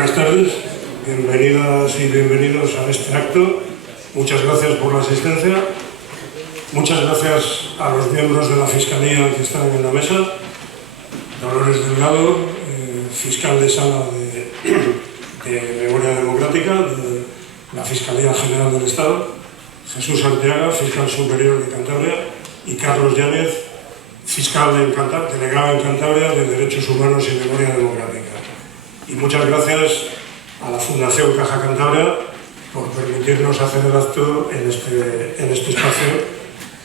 Buenas tardes, bienvenidas y bienvenidos a este acto. Muchas gracias por la asistencia. Muchas gracias a los miembros de la Fiscalía que están en la mesa. Dolores Delgado, fiscal de sala de Memoria Democrática, de la Fiscalía General del Estado. Jesús Arteaga, fiscal superior de Cantabria. Y Carlos Yáñez, fiscal delegado en Cantabria de Derechos Humanos y Memoria Democrática. Y muchas gracias a la Fundación Caja Cantabria por permitirnos hacer el acto en este espacio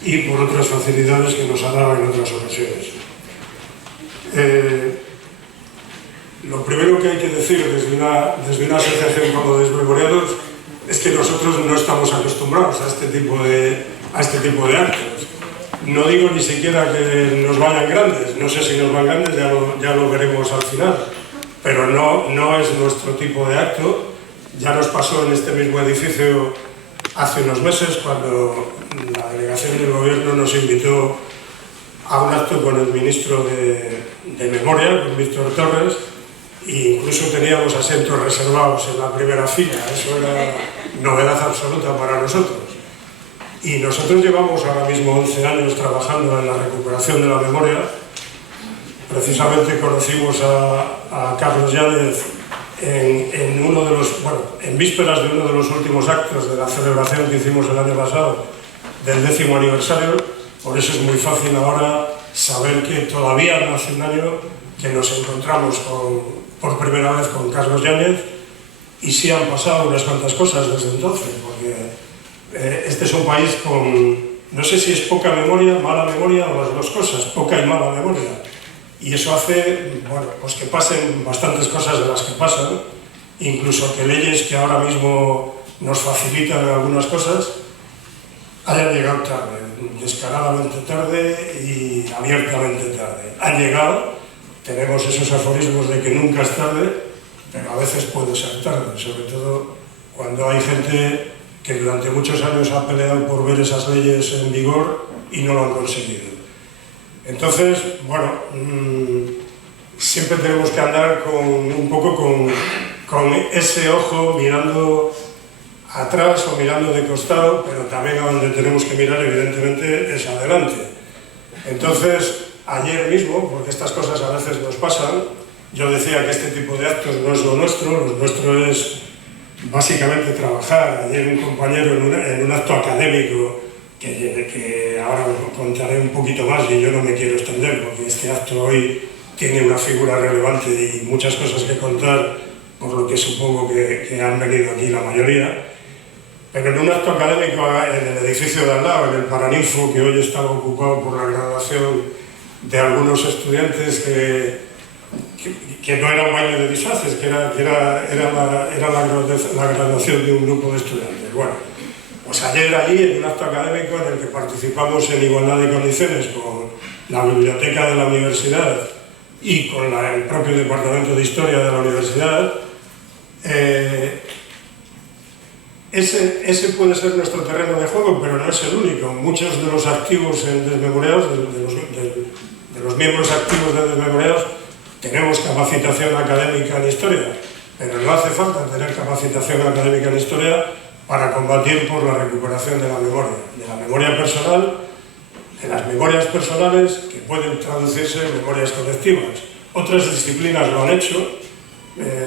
y por otras facilidades que nos ha dado en otras ocasiones. Lo primero que hay que decir desde una asociación como Desmemoriados es que nosotros no estamos acostumbrados a este tipo de actos. No digo ni siquiera que nos vayan grandes, no sé si nos van grandes, ya lo veremos al final, pero no es nuestro tipo de acto. Ya nos pasó en este mismo edificio hace unos meses cuando la delegación del gobierno nos invitó a un acto con el ministro de Memoria, con Víctor Torres, e incluso teníamos asientos reservados en la primera fila. Eso era novedad absoluta para nosotros. Y nosotros llevamos ahora mismo 11 años trabajando en la recuperación de la memoria. Precisamente conocimos a Carlos Yáñez en vísperas de uno de los últimos actos de la celebración que hicimos el año pasado del 10º aniversario. Por eso es muy fácil ahora saber que todavía no hace un año que nos encontramos por primera vez con Carlos Yáñez, y sí han pasado unas cuantas cosas desde entonces, porque este es un país con, no sé si es poca memoria, mala memoria o las dos cosas, poca y mala memoria. Y eso hace, pues que pasen bastantes cosas de las que pasan, incluso que leyes que ahora mismo nos facilitan algunas cosas hayan llegado tarde, descaradamente tarde y abiertamente tarde. Han llegado, tenemos esos aforismos de que nunca es tarde, pero a veces puede ser tarde, sobre todo cuando hay gente que durante muchos años ha peleado por ver esas leyes en vigor y no lo han conseguido. Entonces, siempre tenemos que andar un poco con ese ojo mirando atrás o mirando de costado, pero también a donde tenemos que mirar, evidentemente, es adelante. Entonces, ayer mismo, porque estas cosas a veces nos pasan, yo decía que este tipo de actos no es lo nuestro es básicamente trabajar. Ayer un compañero en un acto académico, que ahora os contaré un poquito más y yo no me quiero extender porque este acto hoy tiene una figura relevante y muchas cosas que contar, por lo que supongo que han venido aquí la mayoría. Pero en un acto académico en el edificio de al lado, en el Paraninfo, que hoy estaba ocupado por la graduación de algunos estudiantes que no era un baño de disfraces, que era la graduación de un grupo de estudiantes. Bueno, pues ayer allí, en un acto académico en el que participamos en igualdad de condiciones con la biblioteca de la universidad y con el propio departamento de historia de la universidad, ese puede ser nuestro terreno de juego, pero no es el único. Muchos de los activos en Desmemoriados, de los miembros activos de Desmemoriados, tenemos capacitación académica en historia, pero no hace falta tener capacitación académica en historia para combatir por la recuperación de la memoria personal, de las memorias personales que pueden traducirse en memorias colectivas. Otras disciplinas lo han hecho.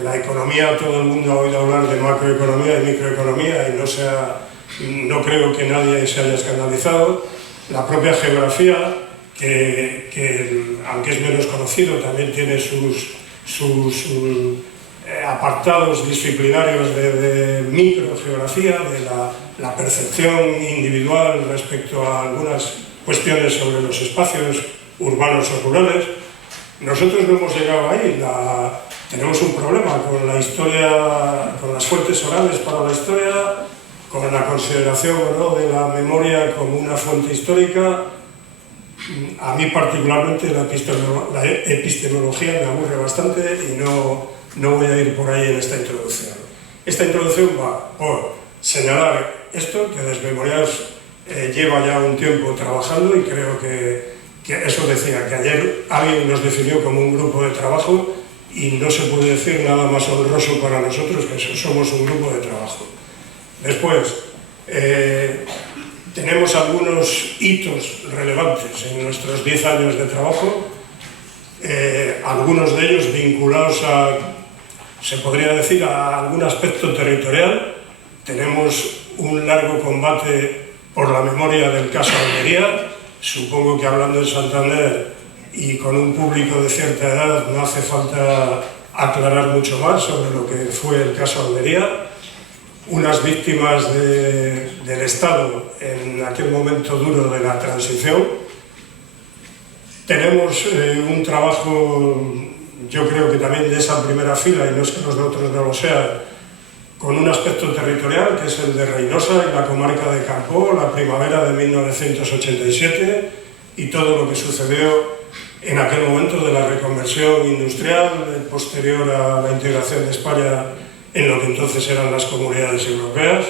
La economía, todo el mundo ha oído hablar de macroeconomía y microeconomía y no creo que nadie se haya escandalizado. La propia geografía, que aunque es menos conocido, también tiene sus apartados disciplinarios de microgeografía, de la percepción individual respecto a algunas cuestiones sobre los espacios urbanos o rurales. Nosotros no hemos llegado ahí. Tenemos un problema con la historia, con las fuentes orales para la historia, con la consideración o no de la memoria como una fuente histórica. A mí particularmente la epistemología me aburre bastante y no voy a ir por ahí en esta introducción. Esta introducción va por señalar esto, que Desmemoriados lleva ya un tiempo trabajando, y creo que eso decía, que ayer alguien nos definió como un grupo de trabajo, y no se puede decir nada más honroso para nosotros que somos un grupo de trabajo. Después, tenemos algunos hitos relevantes en nuestros 10 años de trabajo, algunos de ellos vinculados a, se podría decir, a algún aspecto territorial. Tenemos un largo combate por la memoria del caso Almería. Supongo que hablando de Santander y con un público de cierta edad no hace falta aclarar mucho más sobre lo que fue el caso Almería. Unas víctimas del Estado en aquel momento duro de la transición. Tenemos un trabajo, yo creo que también de esa primera fila, y no es que los de otros no lo sean, con un aspecto territorial, que es el de Reynosa y la comarca de Campoo, la primavera de 1987 y todo lo que sucedió en aquel momento de la reconversión industrial posterior a la integración de España en lo que entonces eran las comunidades europeas.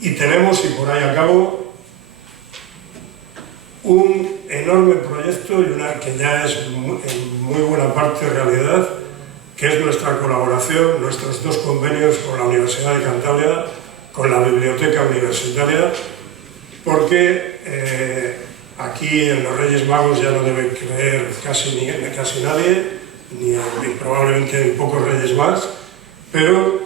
Y tenemos, y por ahí acabo, un enorme proyecto y una que ya es en muy buena parte realidad, que es nuestra colaboración, nuestros 2 convenios con la Universidad de Cantabria, con la Biblioteca Universitaria, porque aquí en los Reyes Magos ya no debe creer casi nadie, ni probablemente en pocos Reyes más, pero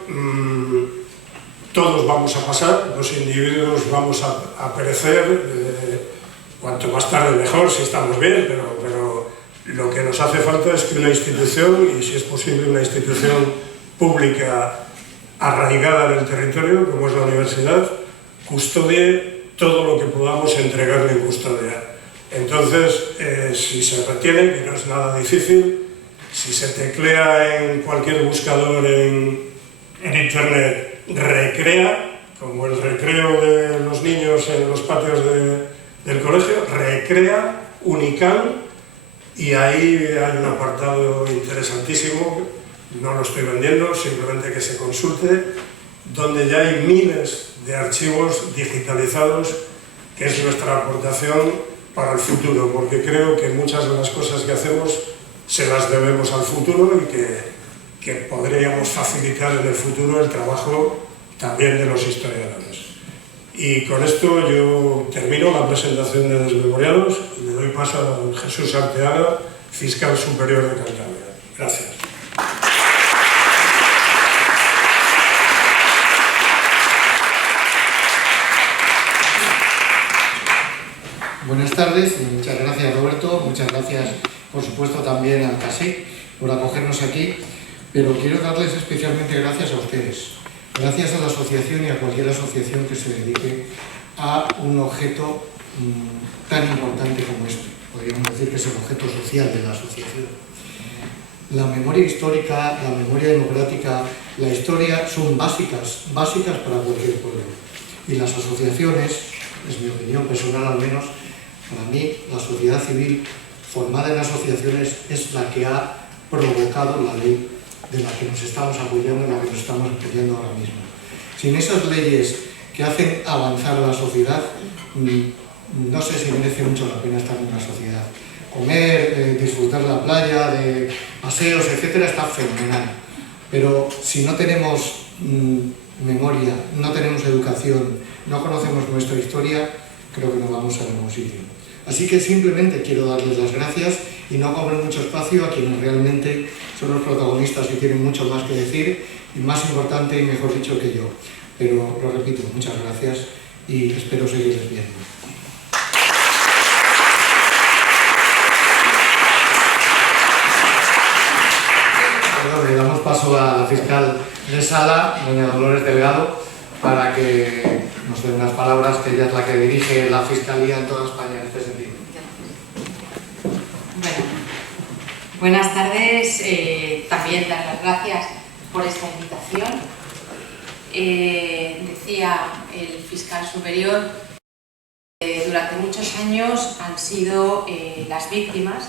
todos vamos a pasar, los individuos vamos a perecer, cuanto más tarde mejor, si estamos bien, pero lo que nos hace falta es que una institución, y si es posible una institución pública arraigada en el territorio, como es la universidad, custodie todo lo que podamos entregarle en custodia. Entonces, si se retiene, que no es nada difícil, si se teclea en cualquier buscador en internet recrea, como el recreo de los niños en los patios del colegio, recrea Unicam, y ahí hay un apartado interesantísimo, no lo estoy vendiendo, simplemente que se consulte, donde ya hay miles de archivos digitalizados, que es nuestra aportación para el futuro, porque creo que muchas de las cosas que hacemos se las debemos al futuro y que podríamos facilitar en el futuro el trabajo también de los historiadores. Y con esto yo termino la presentación de Desmemoriados y le doy paso a don Jesús Arteaga, fiscal superior de Cantabria. Gracias. Buenas tardes y muchas gracias, Roberto. Muchas gracias, por supuesto, también al CASIC por acogernos aquí, pero quiero darles especialmente gracias a ustedes. Gracias a la asociación y a cualquier asociación que se dedique a un objeto tan importante como este. Podríamos decir que es el objeto social de la asociación. La memoria histórica, la memoria democrática, la historia son básicas para cualquier pueblo. Y las asociaciones, es mi opinión personal al menos, para mí la sociedad civil formada en asociaciones es la que ha provocado la ley de la que nos estamos apoyando, en la que nos estamos apoyando ahora mismo. Sin esas leyes que hacen avanzar a la sociedad, no sé si merece mucho la pena estar en una sociedad. Comer, disfrutar la playa, de paseos, etcétera, está fenomenal. Pero si no tenemos memoria, no tenemos educación, no conocemos nuestra historia, creo que no vamos a ningún sitio. Así que simplemente quiero darles las gracias y no comer mucho espacio a quienes realmente son los protagonistas y tienen mucho más que decir, y más importante y mejor dicho que yo. Pero lo repito, muchas gracias y espero seguirles viendo. Bueno, le damos paso a la fiscal de sala, doña Dolores Delgado, para que nos dé unas palabras, que ella es la que dirige la Fiscalía en toda España en este sentido. Bueno, buenas tardes, también dar las gracias por esta invitación. Decía el fiscal superior, durante muchos años han sido las víctimas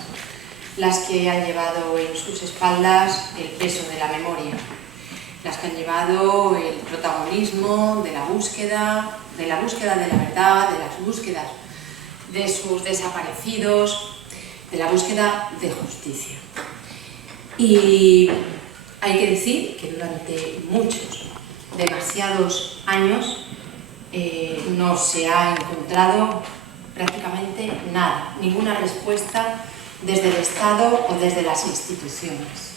las que han llevado en sus espaldas el peso de la memoria, las que han llevado el protagonismo de la búsqueda de la verdad, de las búsquedas de sus desaparecidos, de la búsqueda de justicia. Y hay que decir que durante muchos, demasiados años, no se ha encontrado prácticamente nada, ninguna respuesta desde el Estado o desde las instituciones.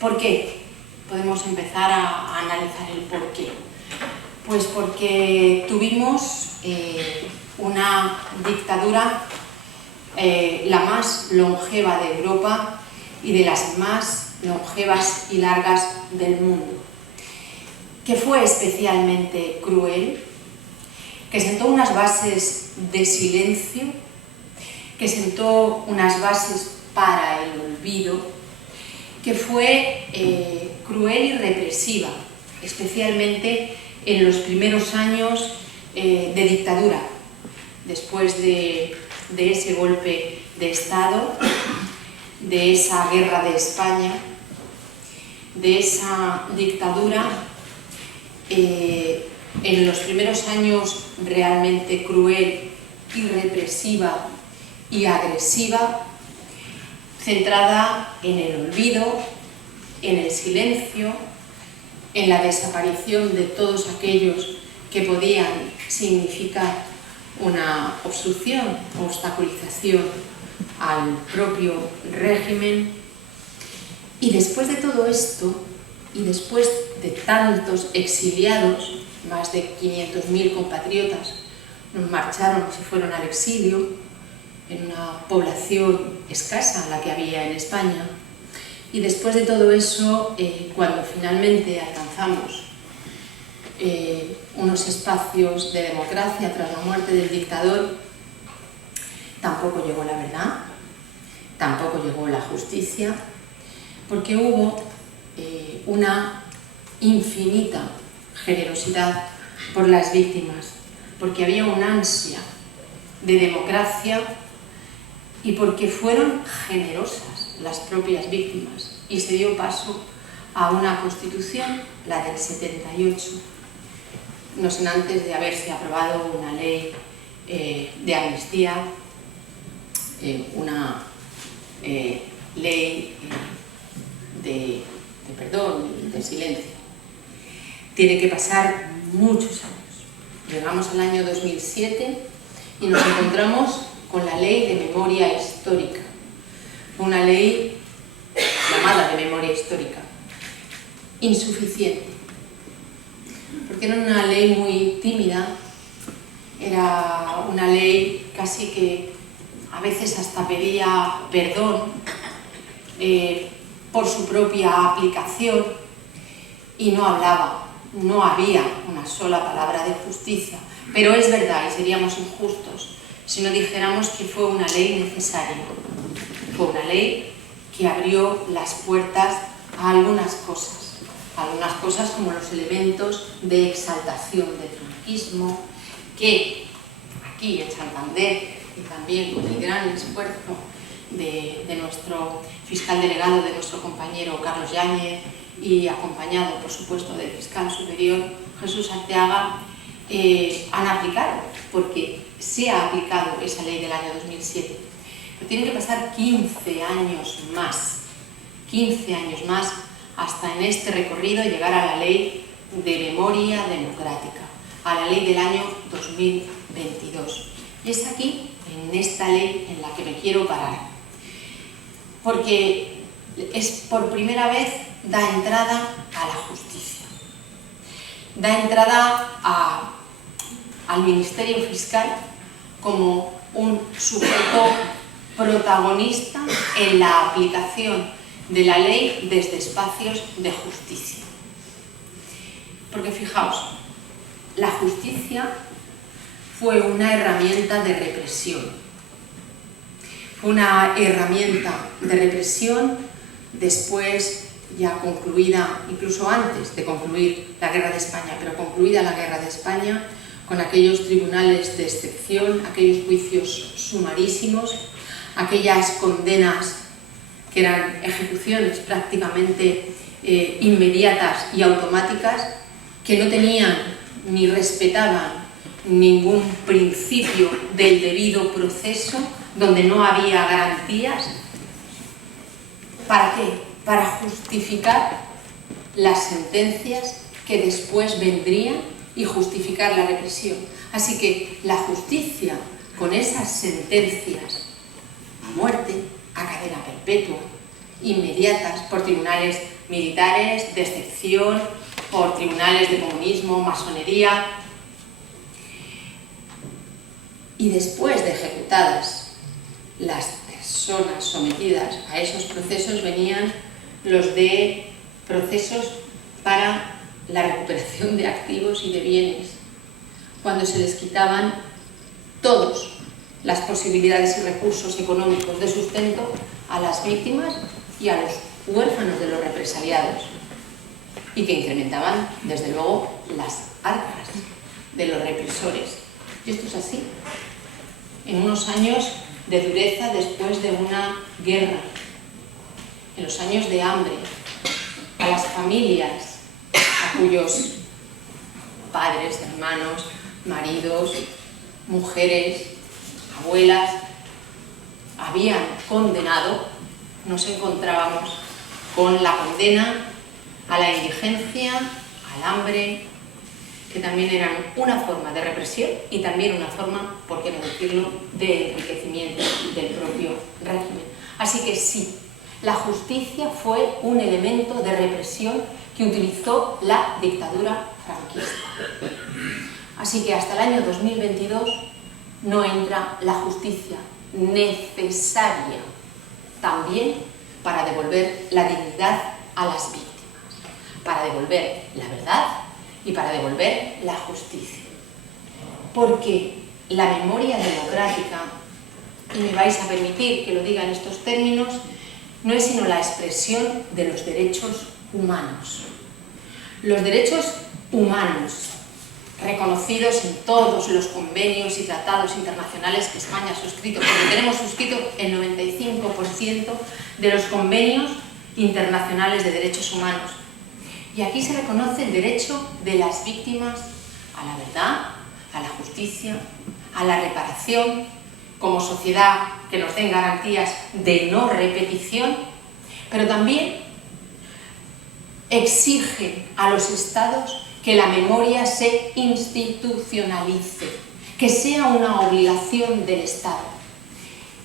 ¿Por qué? Podemos empezar a analizar el por qué. Pues porque tuvimos una dictadura, la más longeva de Europa y de las más longevas y largas del mundo, que fue especialmente cruel, que sentó unas bases de silencio, que sentó unas bases para el olvido, que fue cruel y represiva, especialmente en los primeros años de dictadura, después de ese golpe de Estado, de esa guerra de España, de esa dictadura. En los primeros años realmente cruel y represiva y agresiva, centrada en el olvido, en el silencio, en la desaparición de todos aquellos que podían significar una obstrucción o obstaculización al propio régimen. Y después de todo esto, y después de tantos exiliados, más de 500.000 compatriotas marcharon, se fueron al exilio, en una población escasa la que había en España. Y después de todo eso, cuando finalmente alcanzamos unos espacios de democracia tras la muerte del dictador, tampoco llegó la verdad, tampoco llegó la justicia, porque hubo una infinita generosidad por las víctimas, porque había una ansia de democracia y porque fueron generosas las propias víctimas y se dio paso a una constitución, la del 78, no sin antes de haberse aprobado una ley de amnistía, una ley de perdón, de silencio. Tiene que pasar muchos años. Llegamos al año 2007 y nos encontramos con la ley de memoria histórica, una ley llamada de memoria histórica, insuficiente, porque era una ley muy tímida, era una ley casi que a veces hasta pedía perdón por su propia aplicación y no hablaba, no había una sola palabra de justicia. Pero es verdad, y seríamos injustos si no dijéramos que fue una ley necesaria. Fue una ley que abrió las puertas a algunas cosas como los elementos de exaltación del franquismo, que aquí en Santander, y también con el gran esfuerzo de nuestro fiscal delegado, de nuestro compañero Carlos Yáñez, y acompañado, por supuesto, del fiscal superior Jesús Arteaga, han aplicado, porque se ha aplicado esa ley del año 2007. Pero tienen que pasar 15 años más, 15 años más, hasta en este recorrido llegar a la ley de memoria democrática, a la ley del año 2022. Y es aquí, en esta ley, en la que me quiero parar, porque es por primera vez da entrada a la justicia, da entrada al Ministerio Fiscal como un sujeto protagonista en la aplicación de la ley desde espacios de justicia. Porque fijaos, la justicia fue una herramienta de represión. Fue una herramienta de represión después, ya concluida, incluso antes de concluir la Guerra de España, pero concluida la Guerra de España, con aquellos tribunales de excepción, aquellos juicios sumarísimos, aquellas condenas que eran ejecuciones prácticamente inmediatas y automáticas, que no tenían ni respetaban ningún principio del debido proceso, donde no había garantías. ¿Para qué? Para justificar las sentencias que después vendrían y justificar la represión. Así que la justicia, con esas sentencias a muerte, a cadena perpetua, inmediatas por tribunales militares de excepción, por tribunales de comunismo, masonería, y después de ejecutadas las personas sometidas a esos procesos, venían los de procesos para la recuperación de activos y de bienes, cuando se les quitaban todas las posibilidades y recursos económicos de sustento a las víctimas y a los huérfanos de los represaliados, y que incrementaban, desde luego, las arcas de los represores. Y esto es así. En unos años de dureza después de una guerra, en los años de hambre, a las familias a cuyos padres, hermanos, maridos, mujeres, abuelas habían condenado, nos encontrábamos con la condena a la indigencia, al hambre, que también eran una forma de represión y también una forma, por qué no decirlo, de enriquecimiento del propio régimen. Así que sí, la justicia fue un elemento de represión que utilizó la dictadura franquista. Así que hasta el año 2022 no entra la justicia necesaria también para devolver la dignidad a las víctimas, para devolver la verdad y para devolver la justicia. Porque la memoria democrática, y me vais a permitir que lo diga en estos términos, no es sino la expresión de los derechos humanos. Los derechos humanos reconocidos en todos los convenios y tratados internacionales que España ha suscrito, porque tenemos suscrito el 95% de los convenios internacionales de derechos humanos. Y aquí se reconoce el derecho de las víctimas a la verdad, a la justicia, a la reparación, como sociedad que nos den garantías de no repetición, pero también exige a los Estados que la memoria se institucionalice, que sea una obligación del Estado.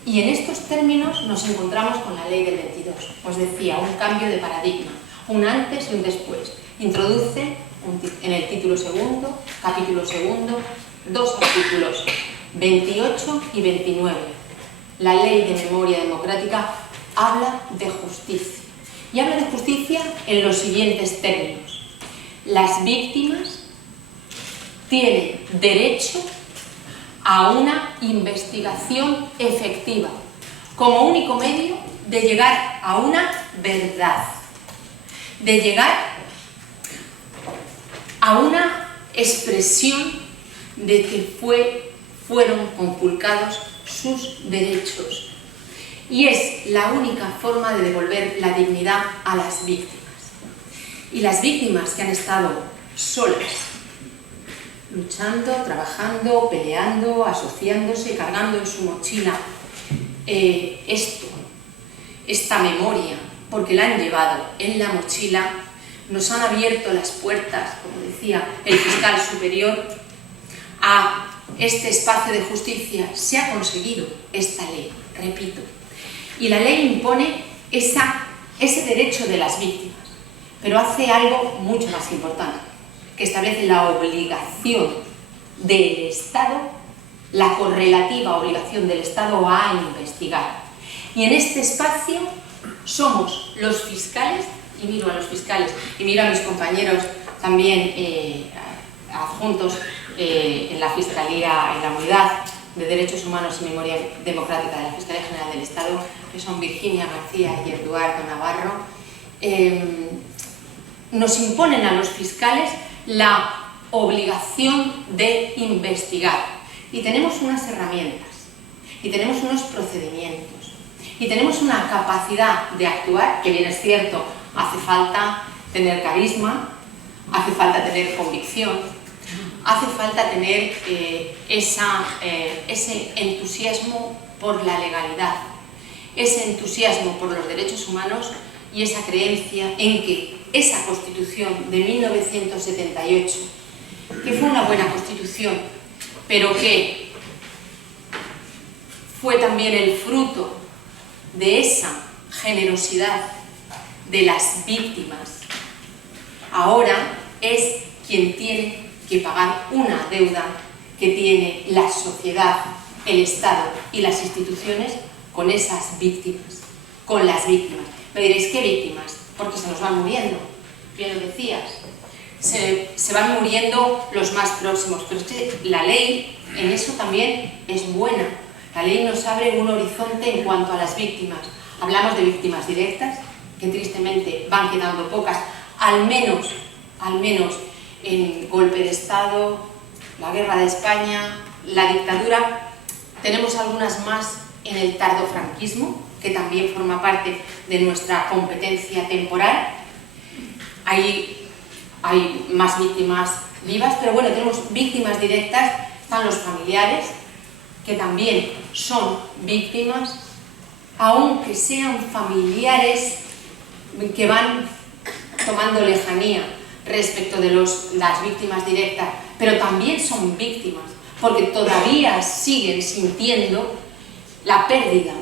Y en estos términos nos encontramos con la ley del 22. Os decía, un cambio de paradigma, un antes y un después. Introduce en el título segundo, capítulo segundo, dos artículos, 28 y 29. La ley de memoria democrática habla de justicia. Y habla de justicia en los siguientes términos. Las víctimas tienen derecho a una investigación efectiva como único medio de llegar a una verdad, de llegar a una expresión de que fueron conculcados sus derechos. Y es la única forma de devolver la dignidad a las víctimas. Y las víctimas que han estado solas, luchando, trabajando, peleando, asociándose, cargando en su mochila esta memoria, porque la han llevado en la mochila, nos han abierto las puertas, como decía el fiscal superior, a este espacio de justicia. Se ha conseguido esta ley, repito, y la ley impone ese derecho de las víctimas, pero hace algo mucho más importante, que establece la obligación del Estado, la correlativa obligación del Estado a investigar. Y en este espacio somos los fiscales, y miro a los fiscales, y miro a mis compañeros también adjuntos en la Fiscalía, en la Unidad de Derechos Humanos y Memoria Democrática de la Fiscalía General del Estado, que son Virginia García y Eduardo Navarro, nos imponen a los fiscales la obligación de investigar. Y tenemos unas herramientas, y tenemos unos procedimientos, y tenemos una capacidad de actuar, que bien es cierto, hace falta tener carisma, hace falta tener convicción, hace falta tener ese entusiasmo por la legalidad. ese entusiasmo por los derechos humanos y esa creencia en que esa Constitución de 1978, que fue una buena Constitución, pero que fue también el fruto de esa generosidad de las víctimas, ahora es quien tiene que pagar una deuda que tiene la sociedad, el Estado y las instituciones con esas víctimas, con las víctimas. Me diréis, ¿qué víctimas? Porque se nos van muriendo, bien lo decías. Se van muriendo los más próximos, pero es que la ley en eso también es buena. La ley nos abre un horizonte en cuanto a las víctimas. Hablamos de víctimas directas, que tristemente van quedando pocas, al menos en golpe de Estado, la guerra de España, la dictadura. Tenemos algunas más en el tardofranquismo, que también forma parte de nuestra competencia temporal. Hay más víctimas vivas, pero bueno, tenemos víctimas directas, están los familiares, que también son víctimas, aunque sean familiares que van tomando lejanía respecto de las víctimas directas, pero también son víctimas, porque todavía siguen sintiendo la pérdida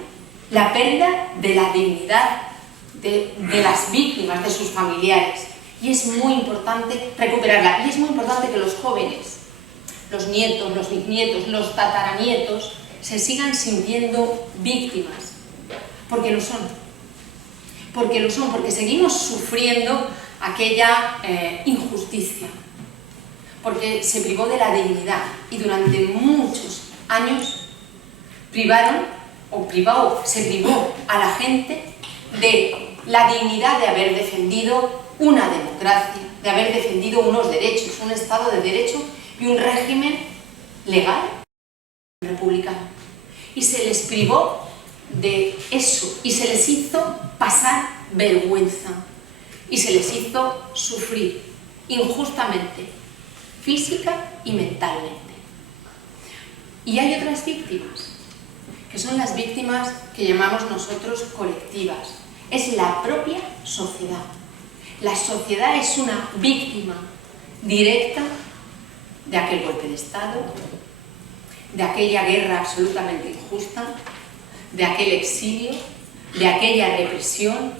de la dignidad de las víctimas, de sus familiares. Y es muy importante recuperarla. Y es muy importante que los jóvenes, los nietos, los bisnietos, los tataranietos, se sigan sintiendo víctimas. Porque lo son. Porque seguimos sufriendo aquella injusticia. Porque se privó de la dignidad. Y durante muchos años se privó a la gente de la dignidad de haber defendido una democracia, de haber defendido unos derechos, un Estado de Derecho y un régimen legal republicano. Y se les privó de eso y se les hizo pasar vergüenza y se les hizo sufrir injustamente, física y mentalmente. Y hay otras víctimas, que son las víctimas que llamamos nosotros colectivas. Es la propia sociedad. La sociedad es una víctima directa de aquel golpe de Estado, de aquella guerra absolutamente injusta, de aquel exilio, de aquella represión,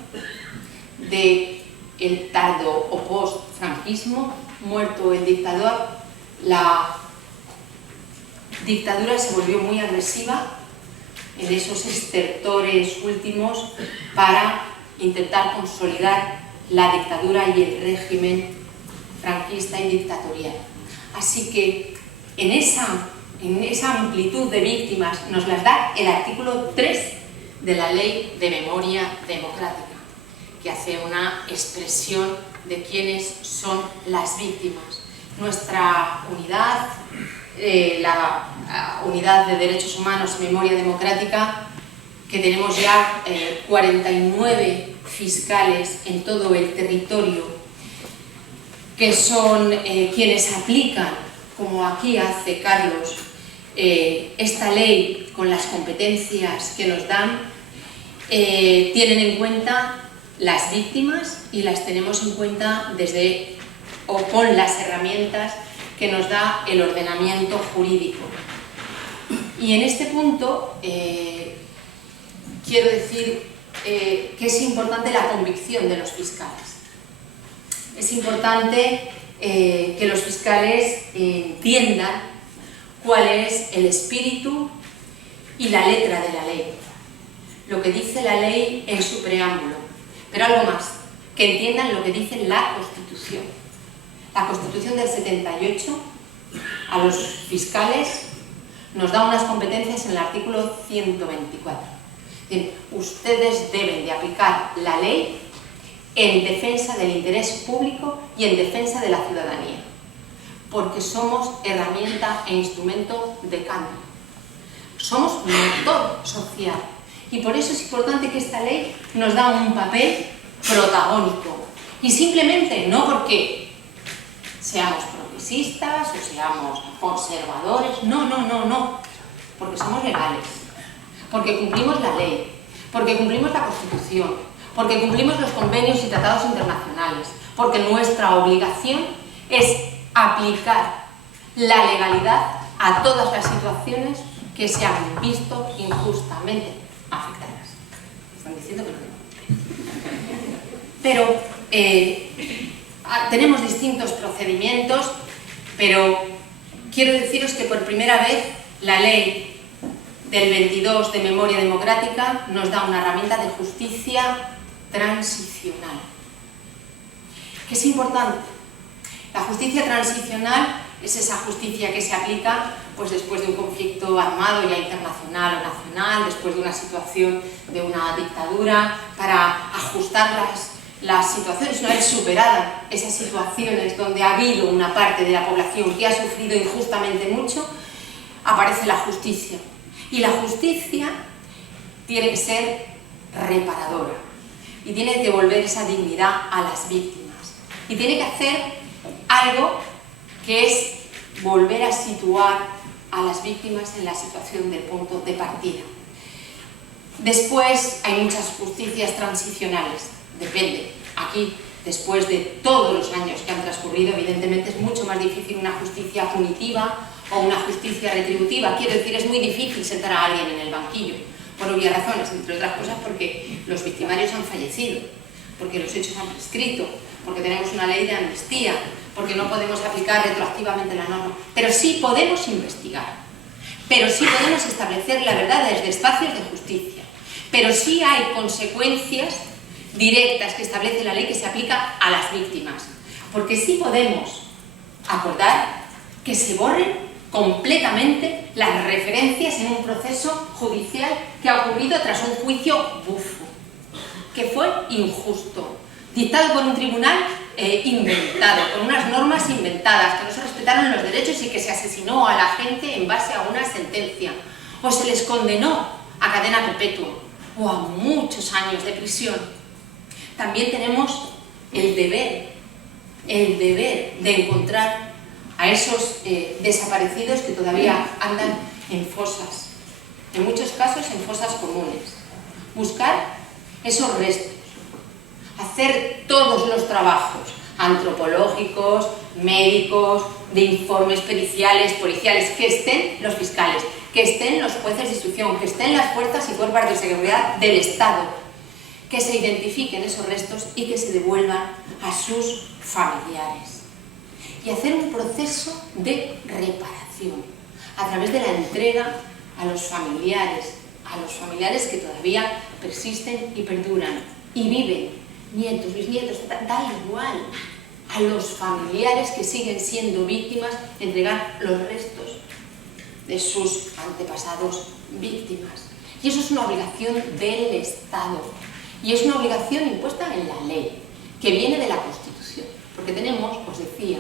del tardo o post-franquismo, muerto el dictador. La dictadura se volvió muy agresiva en esos estertores últimos para intentar consolidar la dictadura y el régimen franquista y dictatorial. Así que en esa amplitud de víctimas nos las da el artículo 3 de la Ley de Memoria Democrática, que hace una expresión de quiénes son las víctimas. Nuestra unidad, la Unidad de Derechos Humanos y Memoria Democrática, que tenemos ya 49 fiscales en todo el territorio, que son quienes aplican, como aquí hace Carlos, esta ley con las competencias que nos dan, tienen en cuenta las víctimas y las tenemos en cuenta desde o con las herramientas que nos da el ordenamiento jurídico. Y en este punto quiero decir que es importante la convicción de los fiscales. Es importante que los fiscales entiendan cuál es el espíritu y la letra de la ley, lo que dice la ley en su preámbulo, pero algo más, que entiendan lo que dice la Constitución. La Constitución del 78 a los fiscales nos da unas competencias en el artículo 124. Es decir, ustedes deben de aplicar la ley en defensa del interés público y en defensa de la ciudadanía, porque somos herramienta e instrumento de cambio. Somos motor social y por eso es importante que esta ley nos da un papel protagónico. Y simplemente no porque seamos progresistas o seamos conservadores, no, porque somos legales, porque cumplimos la ley, porque cumplimos la Constitución, porque cumplimos los convenios y tratados internacionales, porque nuestra obligación es aplicar la legalidad a todas las situaciones que se han visto injustamente afectadas. Están diciendo que no. Pero tenemos distintos procedimientos, pero quiero deciros que por primera vez la ley del 22 de Memoria Democrática nos da una herramienta de justicia transicional, que es importante. La justicia transicional es esa justicia que se aplica pues, después de un conflicto armado ya internacional o nacional, después de una situación de una dictadura, para ajustar las situaciones, una vez superada esas situaciones donde ha habido una parte de la población que ha sufrido injustamente mucho, aparece la justicia. Y la justicia tiene que ser reparadora y tiene que devolver esa dignidad a las víctimas. Y tiene que hacer algo que es volver a situar a las víctimas en la situación del punto de partida. Después hay muchas justicias transicionales, depende. Aquí, después de todos los años que han transcurrido, evidentemente es mucho más difícil una justicia punitiva o una justicia retributiva. Quiero decir, es muy difícil sentar a alguien en el banquillo, por obvias razones, entre otras cosas porque los victimarios han fallecido, porque los hechos han prescrito, porque tenemos una ley de amnistía, porque no podemos aplicar retroactivamente la norma. Pero sí podemos investigar, pero sí podemos establecer la verdad desde espacios de justicia, pero sí hay consecuencias directas que establece la ley que se aplica a las víctimas, porque sí podemos acordar que se borren completamente las referencias en un proceso judicial que ha ocurrido tras un juicio bufo, que fue injusto, dictado por un tribunal inventado, con unas normas inventadas, que no se respetaron los derechos y que se asesinó a la gente en base a una sentencia, o se les condenó a cadena perpetua o a muchos años de prisión. También tenemos el deber de encontrar a esos desaparecidos que todavía andan en fosas, en muchos casos en fosas comunes. Buscar esos restos, hacer todos los trabajos antropológicos, médicos, de informes periciales, policiales, que estén los fiscales, que estén los jueces de instrucción, que estén las fuerzas y cuerpos de seguridad del Estado, que se identifiquen esos restos y que se devuelvan a sus familiares. Y hacer un proceso de reparación a través de la entrega a los familiares que todavía persisten y perduran y viven, nietos, bisnietos, da igual, a los familiares que siguen siendo víctimas, entregar los restos de sus antepasados víctimas. Y eso es una obligación del Estado y es una obligación impuesta en la ley, que viene de la Constitución, porque tenemos, os decía,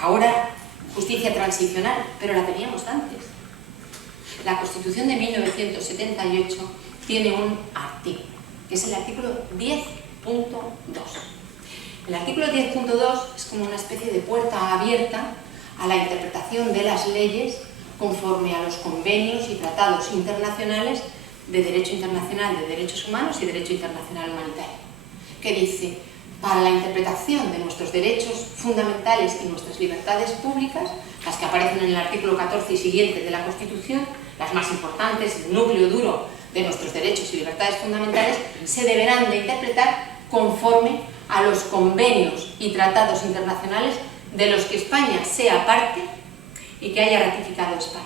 ahora justicia transicional, pero la teníamos antes. La Constitución de 1978 tiene un artículo, que es el artículo 10.2. El artículo 10.2 es como una especie de puerta abierta a la interpretación de las leyes conforme a los convenios y tratados internacionales de derecho internacional de derechos humanos y derecho internacional humanitario, que dice: para la interpretación de nuestros derechos fundamentales y nuestras libertades públicas, las que aparecen en el artículo 14 y siguiente de la Constitución, las más importantes, el núcleo duro de nuestros derechos y libertades fundamentales, se deberán de interpretar conforme a los convenios y tratados internacionales de los que España sea parte y que haya ratificado España.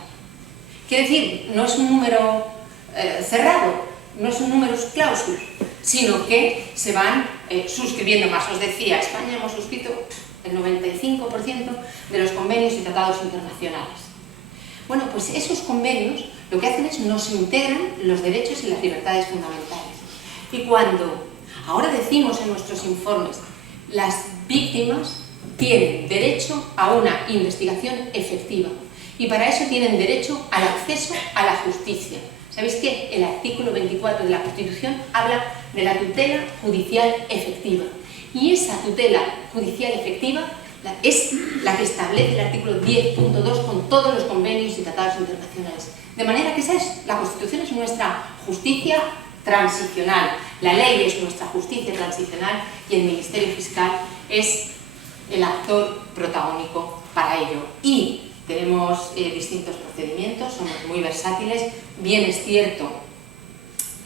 Quiere decir, no es un número cerrado, no es un número clausus, sino que se van suscribiendo más. Os decía, España hemos suscrito el 95% de los convenios y tratados internacionales. Bueno, pues esos convenios lo que hacen es nos integran los derechos y las libertades fundamentales. Y cuando ahora decimos en nuestros informes, las víctimas tienen derecho a una investigación efectiva y para eso tienen derecho al acceso a la justicia. ¿Sabéis qué? El artículo 24 de la Constitución habla de la tutela judicial efectiva y esa tutela judicial efectiva es la que establece el artículo 10.2 con todos los convenios y tratados internacionales. De manera que esa es, la Constitución es nuestra justicia transicional, la ley es nuestra justicia transicional y el Ministerio Fiscal es el actor protagónico para ello. Y tenemos distintos procedimientos, somos muy versátiles. Bien es cierto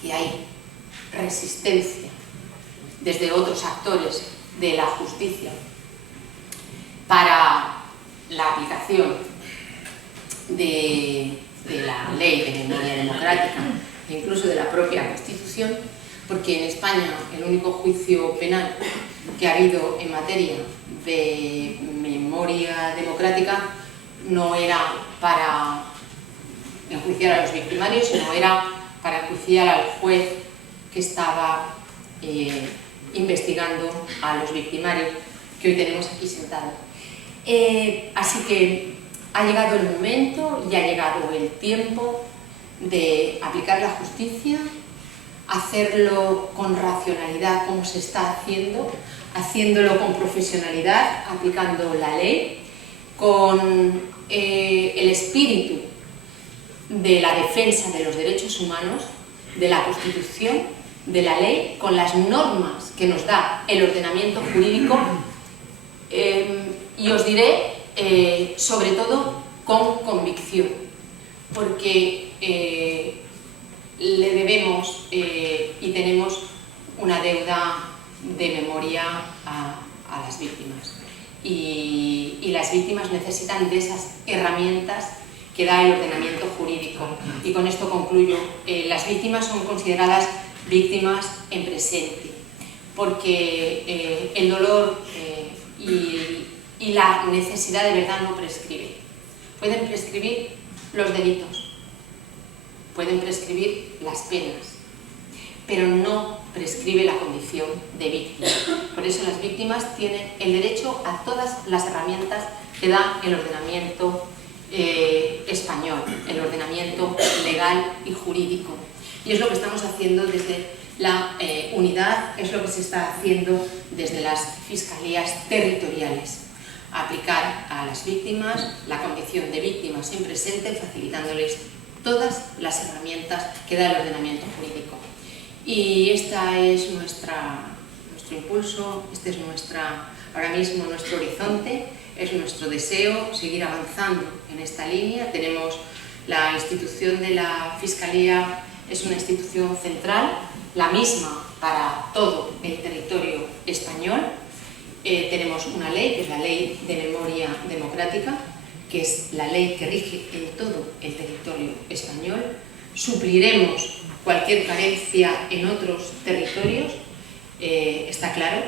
que hay resistencia desde otros actores de la justicia para la aplicación de la ley de memoria democrática e incluso de la propia Constitución, porque en España el único juicio penal que ha habido en materia de memoria democrática no era para enjuiciar a los victimarios, sino era para enjuiciar al juez que estaba investigando a los victimarios que hoy tenemos aquí sentados. Así que ha llegado el momento y ha llegado el tiempo de aplicar la justicia, hacerlo con racionalidad como se está haciendo, haciéndolo con profesionalidad, aplicando la ley, con el espíritu de la defensa de los derechos humanos, de la Constitución, de la ley, con las normas que nos da el ordenamiento jurídico y os diré, sobre todo, con convicción, porque le debemos y tenemos una deuda de memoria a las víctimas. Y las víctimas necesitan de esas herramientas que da el ordenamiento jurídico. Y con esto concluyo. Las víctimas son consideradas víctimas en presente, porque el dolor y la necesidad de verdad no prescribe. Pueden prescribir los delitos, pueden prescribir las penas, pero no prescribe la condición de víctima. Por eso las víctimas tienen el derecho a todas las herramientas que da el ordenamiento español, el ordenamiento legal y jurídico. Y es lo que estamos haciendo desde la unidad, es lo que se está haciendo desde las fiscalías territoriales. Aplicar a las víctimas la condición de víctimas en presente, facilitándoles todas las herramientas que da el ordenamiento jurídico. Y esta es nuestro impulso, este es ahora mismo nuestro horizonte, es nuestro deseo seguir avanzando en esta línea. Tenemos la institución de la Fiscalía, es una institución central, la misma para todo el territorio español. Tenemos una ley, que es la Ley de Memoria Democrática, que es la ley que rige en todo el territorio español. Supliremos cualquier carencia en otros territorios, está claro,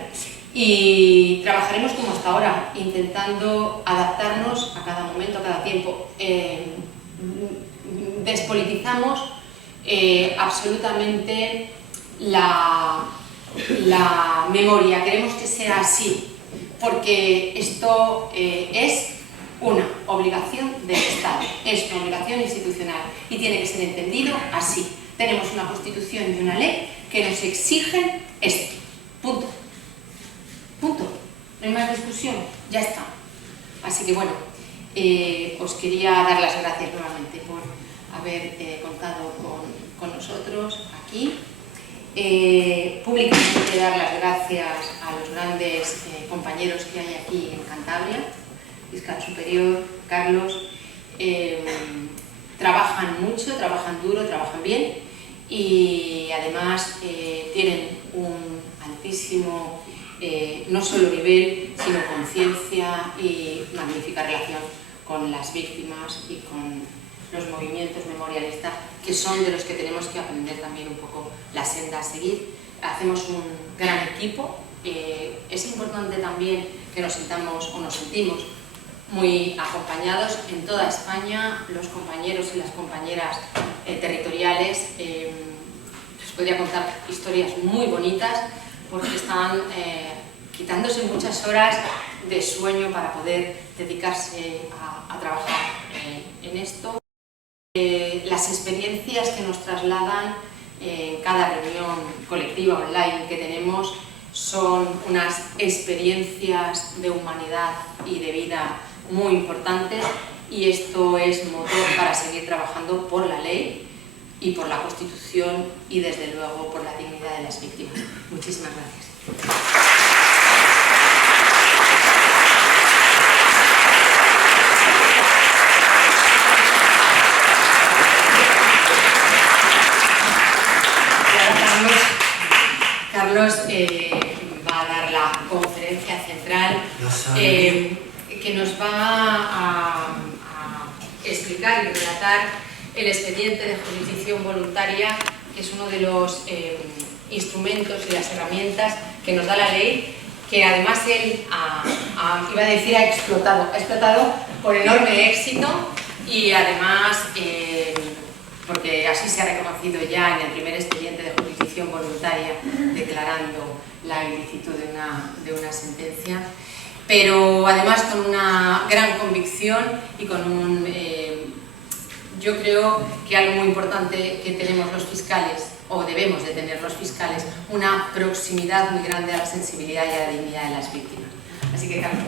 y trabajaremos como hasta ahora, intentando adaptarnos a cada momento, a cada tiempo. Despolitizamos absolutamente la memoria, queremos que sea así, porque esto es una obligación del Estado, es una obligación institucional y tiene que ser entendido así. Tenemos una Constitución y una ley que nos exigen esto. Punto. Punto. No hay más discusión. Ya está. Así que bueno, os quería dar las gracias nuevamente por haber contado con nosotros aquí. Públicamente dar las gracias a los grandes compañeros que hay aquí en Cantabria, Fiscal Superior, Carlos. Trabajan mucho, trabajan duro, trabajan bien y además tienen un altísimo no solo nivel, sino conciencia y magnífica relación con las víctimas y con los movimientos memorialistas, que son de los que tenemos que aprender también un poco la senda a seguir. Hacemos un gran equipo. Es importante también que nos sintamos o nos sentimos muy acompañados en toda España. Los compañeros y las compañeras territoriales, les podría contar historias muy bonitas porque están quitándose muchas horas de sueño para poder dedicarse a trabajar en esto. Las experiencias que nos trasladan en cada reunión colectiva online que tenemos son unas experiencias de humanidad y de vida muy importantes, y esto es motor para seguir trabajando por la ley y por la Constitución y desde luego por la dignidad de las víctimas. Muchísimas gracias. Carlos va a dar la conferencia central que nos va a explicar y relatar el expediente de jurisdicción voluntaria, que es uno de los instrumentos y las herramientas que nos da la ley, que además él iba a decir ha explotado con enorme éxito, y además porque así se ha reconocido ya en el primer expediente de jurisdicción voluntaria, declarando la ilicitud de una sentencia, pero además con una gran convicción y con un... yo creo que algo muy importante que tenemos los fiscales, o debemos de tener los fiscales, una proximidad muy grande a la sensibilidad y a la dignidad de las víctimas. Así que, Carlos.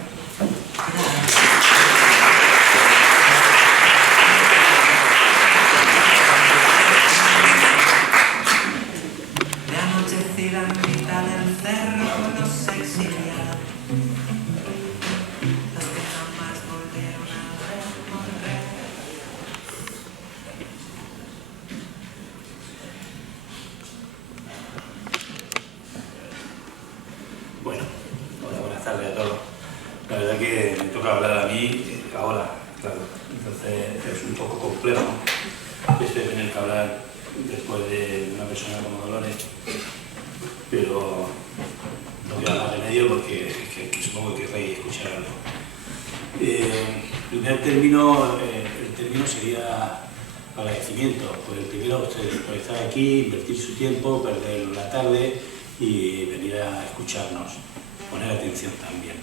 Bueno, hola, buenas tardes a todos. La verdad que me toca hablar a mí ahora, claro. Entonces es un poco complejo esto de tener que hablar después de una persona como Dolores, pero no voy a dar remedio porque supongo que querréis escuchar algo. El término sería agradecimiento por el primero a ustedes, por estar aquí, invertir su tiempo, perder la tarde y venir a escucharnos, poner atención también.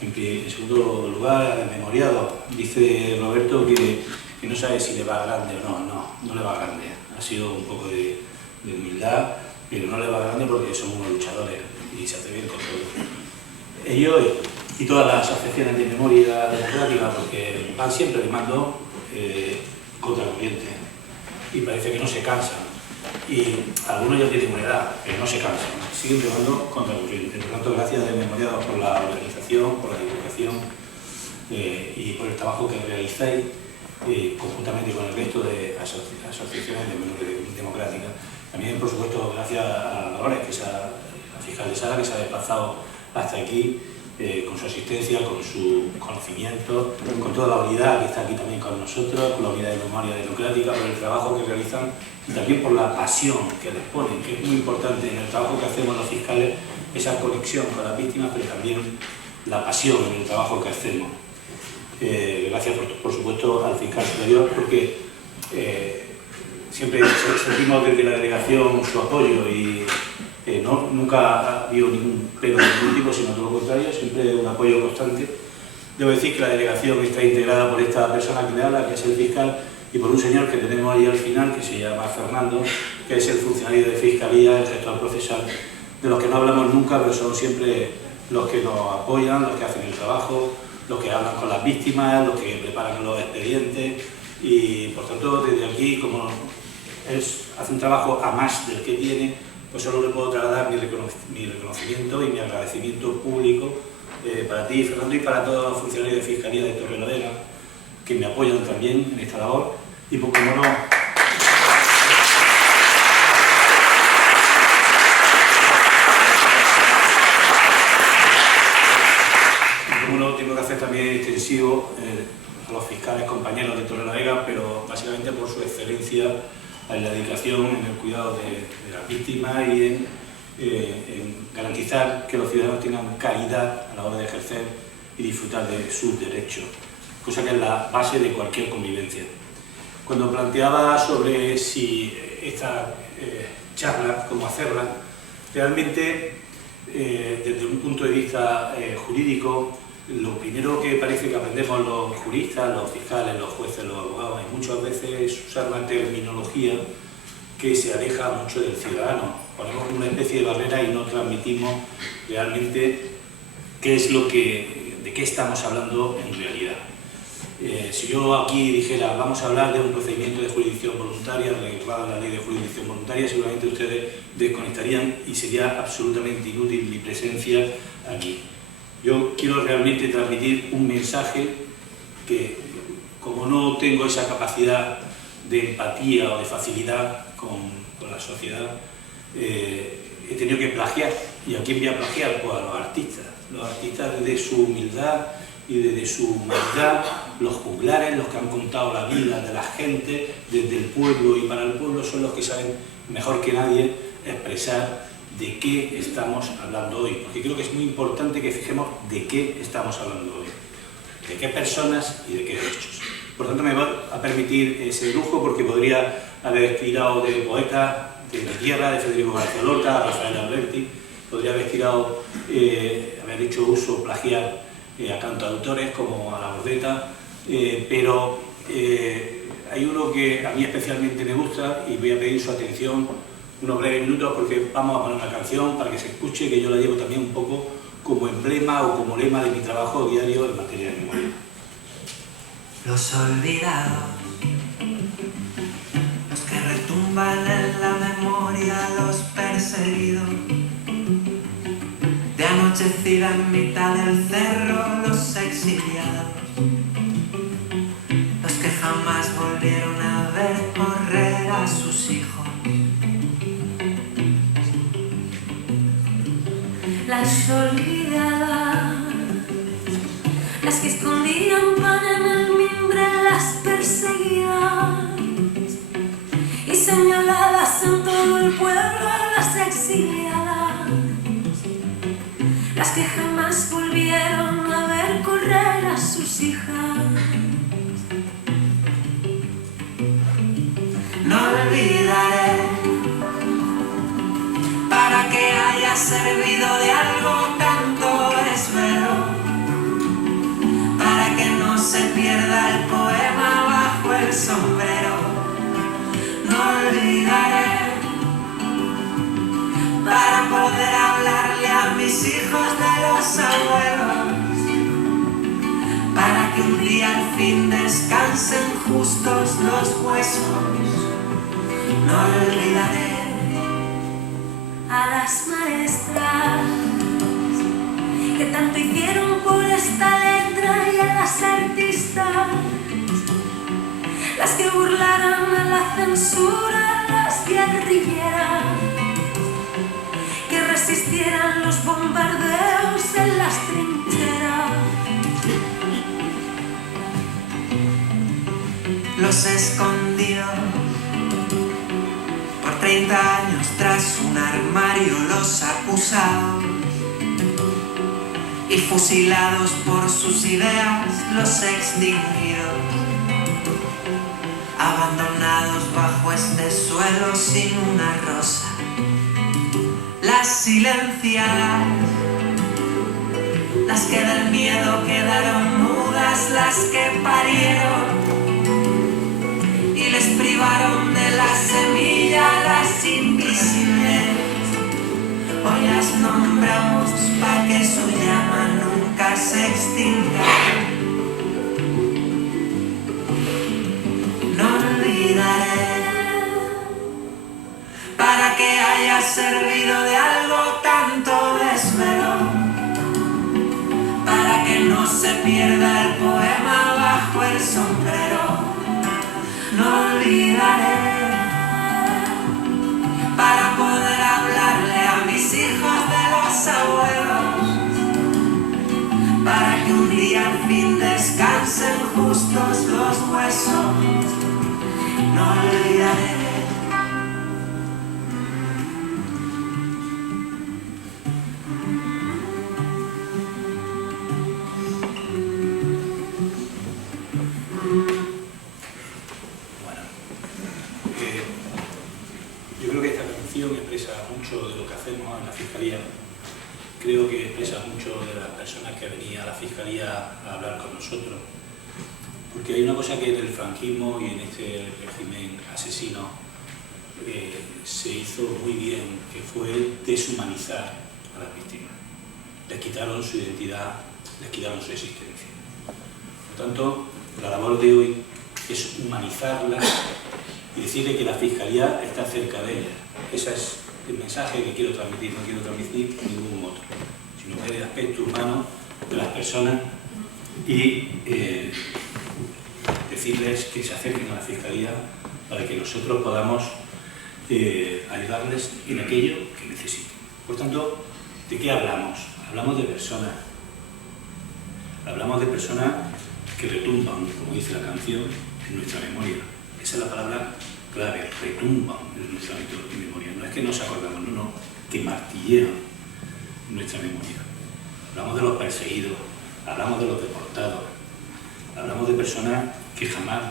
En segundo lugar, el memoriado. Dice Roberto que no sabe si le va grande o no le va grande. Ha sido un poco de humildad, pero no le va grande porque somos unos luchadores y se atreven con todo. Ellos y todas las asociaciones de memoria democrática, porque van siempre remando contra corriente y parece que no se cansan. Y algunos ya tienen una edad, pero no se cansan, siguen remando contra corriente. Por tanto, gracias de Memoriados por la organización, por la divulgación y por el trabajo que realizáis conjuntamente con el resto de asociaciones de memoria democrática. También, por supuesto, gracias a Dolores, la fiscal de Sala, que se ha desplazado hasta aquí con su asistencia, con su conocimiento, con toda la unidad que está aquí también con nosotros, con la unidad de memoria democrática, por el trabajo que realizan y también por la pasión que les ponen, que es muy importante en el trabajo que hacemos los fiscales, esa conexión con las víctimas, pero también la pasión en el trabajo que hacemos. Gracias, por supuesto, al fiscal superior, porque siempre sentimos desde la delegación su apoyo y nunca ha habido ningún pero de ningún tipo, sino todo lo contrario, siempre un apoyo constante. Debo decir que la delegación está integrada por esta persona que me habla, que es el fiscal, y por un señor que tenemos ahí al final, que se llama Fernando, que es el funcionario de Fiscalía, el gestor procesal, de los que no hablamos nunca, pero son siempre los que nos apoyan, los que hacen el trabajo, los que hablan con las víctimas, los que preparan los expedientes, y por tanto desde aquí, como él hace un trabajo a más del que tiene, pues solo le puedo trasladar mi reconocimiento y mi agradecimiento público para ti, Fernando, y para todos los funcionarios de Fiscalía de Torrelavega, que me apoyan también en esta labor, y por cómo no, tengo que hacer también extensivo a los fiscales compañeros de Torrelavega, pero básicamente por su excelencia en la dedicación, en el cuidado de las víctimas y en garantizar que los ciudadanos tengan calidad a la hora de ejercer y disfrutar de sus derechos, cosa que es la base de cualquier convivencia. Cuando planteaba sobre si esta charla, cómo hacerla, realmente desde un punto de vista jurídico, lo primero que parece que aprendemos los juristas, los fiscales, los jueces, los abogados, y muchas veces es usar una terminología que se aleja mucho del ciudadano. Ponemos una especie de barrera y no transmitimos realmente qué es de qué estamos hablando en realidad. Si yo aquí dijera, vamos a hablar de un procedimiento de jurisdicción voluntaria, regulado en la ley de jurisdicción voluntaria, seguramente ustedes desconectarían y sería absolutamente inútil mi presencia aquí. Yo quiero realmente transmitir un mensaje que, como no tengo esa capacidad de empatía o de facilidad con la sociedad, he tenido que plagiar. ¿Y a quién voy a plagiar? Pues a los artistas. Los artistas desde su humildad y desde su humanidad, los juglares, los que han contado la vida de la gente desde el pueblo y para el pueblo, son los que saben mejor que nadie expresar de qué estamos hablando hoy, porque creo que es muy importante que fijemos de qué estamos hablando hoy, de qué personas y de qué derechos. Por tanto, me va a permitir ese lujo, porque podría haber tirado de poetas de mi tierra, de Federico García Lorca, Rafael Alberti, podría haber tirado, haber hecho uso, plagiar a cantautores como a La Bordeta, pero hay uno que a mí especialmente me gusta y voy a pedir su atención unos breves minutos, porque vamos a poner una canción para que se escuche, que yo la llevo también un poco como emblema o como lema de mi trabajo diario en materia de memoria. Los olvidados, los que retumban en la memoria, los perseguidos, de anochecida en mitad del cerro, los exiliados, los que jamás volvieron a ver correr a sus hijos. Las olvidadas, las que escondían pan en el mimbre, las perseguidas y señaladas en todo el pueblo, las exiliadas, las que jamás volvieron a ver correr a sus hijas. No olvidaré, para que haya servido de algo tanto esmero, para que no se pierda el poema bajo el sombrero. No olvidaré, para poder hablarle a mis hijos de los abuelos, para que un día al fin descansen justos los huesos. No olvidaré A las maestras que tanto hicieron por esta letra, y a las artistas, las que burlaron a la censura, las guerrilleras que resistieran los bombardeos en las trincheras. los escondidos. Por 30 años tras un armario los acusados y fusilados por sus ideas los extinguidos, abandonados bajo este suelo sin una rosa. Las silenciadas, las que del miedo quedaron mudas, las que parieron y les privaron de la semilla, las invisibles. Hoy las nombramos para que su llama nunca se extinga. No olvidaré, para que haya servido de algo tanto desvelo, para que no se pierda el poema bajo el sombrero. No olvidaré, para poder hablarle a mis hijos de los abuelos, para que un día al fin descansen justos los huesos. No olvidaré. Yo creo que esta canción expresa mucho de lo que hacemos en la Fiscalía. Creo que expresa mucho de las personas que venían a la Fiscalía a hablar con nosotros. Porque hay una cosa que en el franquismo y en este régimen asesino se hizo muy bien, que fue deshumanizar a las víctimas. Les quitaron su identidad, les quitaron su existencia. Por tanto, la labor de hoy es humanizarlas y decirle que la Fiscalía está cerca de ellas. Ese es el mensaje que quiero transmitir, no quiero transmitir ningún otro, sino ver el aspecto humano de las personas y decirles que se acerquen a la Fiscalía para que nosotros podamos ayudarles en aquello que necesiten. Por tanto, ¿de qué hablamos? Hablamos de personas. Hablamos de personas que retumban, como dice la canción, en nuestra memoria. Esa es la palabra clave, retumban en nuestra memoria. No es que nos acordamos, no, que martillean en nuestra memoria. Hablamos de los perseguidos, hablamos de los deportados, hablamos de personas que jamás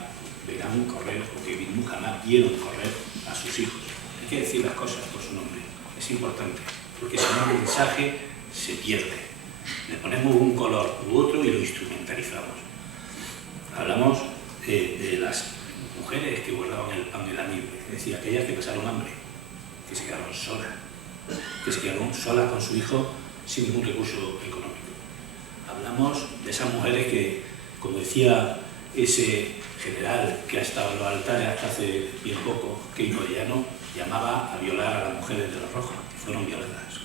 verán correr o que jamás vieron correr a sus hijos. Hay que decir las cosas por su nombre, es importante, porque si no el mensaje se pierde. Le ponemos un color u otro y lo instrumentalizamos. Hablamos de las mujeres que guardaban el pan y la nieve, es decir, aquellas que pasaron hambre, que se quedaron solas con su hijo sin ningún recurso económico. Hablamos de esas mujeres que, como decía ese general que ha estado en los altares hasta hace bien poco, Keiko Llano, llamaba a violar a las mujeres de los rojos, que fueron violadas,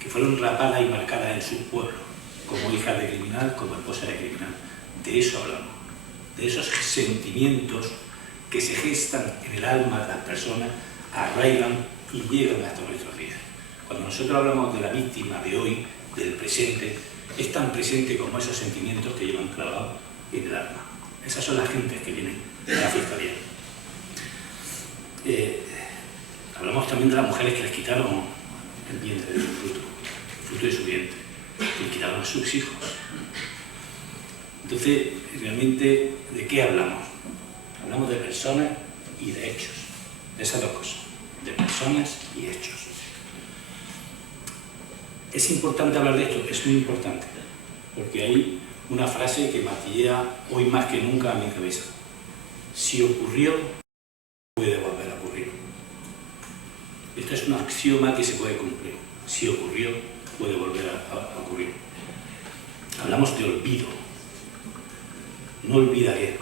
que fueron rapadas y marcadas en su pueblo, como hijas de criminal, como esposas de criminal. De eso hablamos, de esos sentimientos que se gestan en el alma de las personas, arraigan y llegan hasta nuestros días. Cuando nosotros hablamos de la víctima de hoy, del presente, es tan presente como esos sentimientos que llevan clavados en el alma. Esas son las gentes que vienen a la Fiscalía. Hablamos también de las mujeres que les quitaron el vientre de su fruto, el fruto de su vientre, que les quitaron a sus hijos. Entonces, realmente, ¿de qué hablamos? Hablamos de personas y de hechos, de esas dos cosas, de personas y hechos. ¿Es importante hablar de esto? Es muy importante, porque hay una frase que martillea hoy más que nunca a mi cabeza. Si ocurrió, puede volver a ocurrir. Esto es un axioma que se puede cumplir. Si ocurrió, puede volver a ocurrir. Hablamos de olvido. No olvidaré,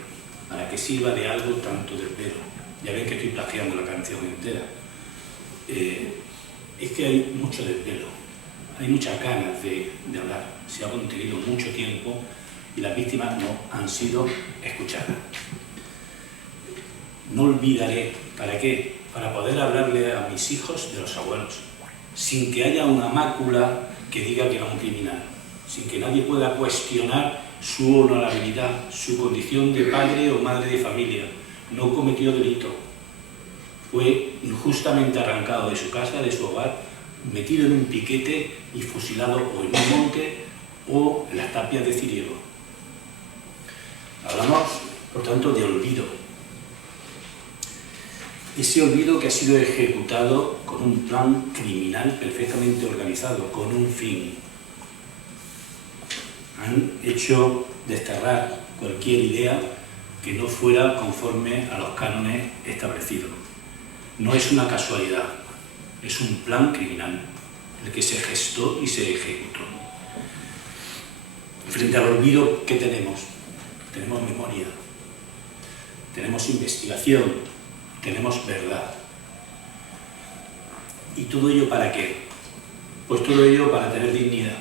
para que sirva de algo tanto desvelo. Ya ven que estoy plagiando la canción entera. Es que hay mucho desvelo, hay muchas ganas de hablar. Se ha contenido mucho tiempo y las víctimas no han sido escuchadas. No olvidaré, ¿para qué? Para poder hablarle a mis hijos de los abuelos, sin que haya una mácula que diga que era un criminal, sin que nadie pueda cuestionar su honorabilidad, su condición de padre o madre de familia. No cometió delito, fue injustamente arrancado de su casa, de su hogar, metido en un piquete y fusilado o en un monte o en las tapias de Ciriego. Hablamos, por tanto, de olvido. Ese olvido que ha sido ejecutado con un plan criminal perfectamente organizado, con un fin. Han hecho desterrar cualquier idea que no fuera conforme a los cánones establecidos. No es una casualidad, es un plan criminal, el que se gestó y se ejecutó. Frente al olvido, ¿qué tenemos? Tenemos memoria, tenemos investigación, tenemos verdad. ¿Y todo ello para qué? Pues todo ello para tener dignidad.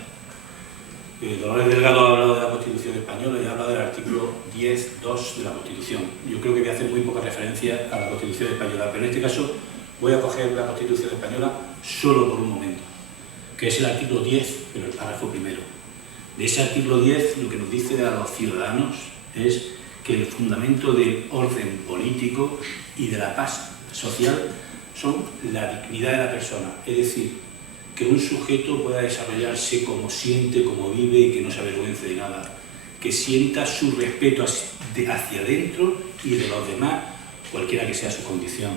Dolores Delgado ha hablado de la Constitución española y ha hablado del artículo 10.2 de la Constitución. Yo creo que voy a hacer muy poca referencia a la Constitución española, pero en este caso voy a coger la Constitución española solo por un momento, que es el artículo 10, pero el párrafo primero. De ese artículo 10 lo que nos dice a los ciudadanos es que el fundamento del orden político y de la paz social son la dignidad de la persona, es decir, que un sujeto pueda desarrollarse como siente, como vive y que no se avergüence de nada, que sienta su respeto hacia adentro y de los demás, cualquiera que sea su condición.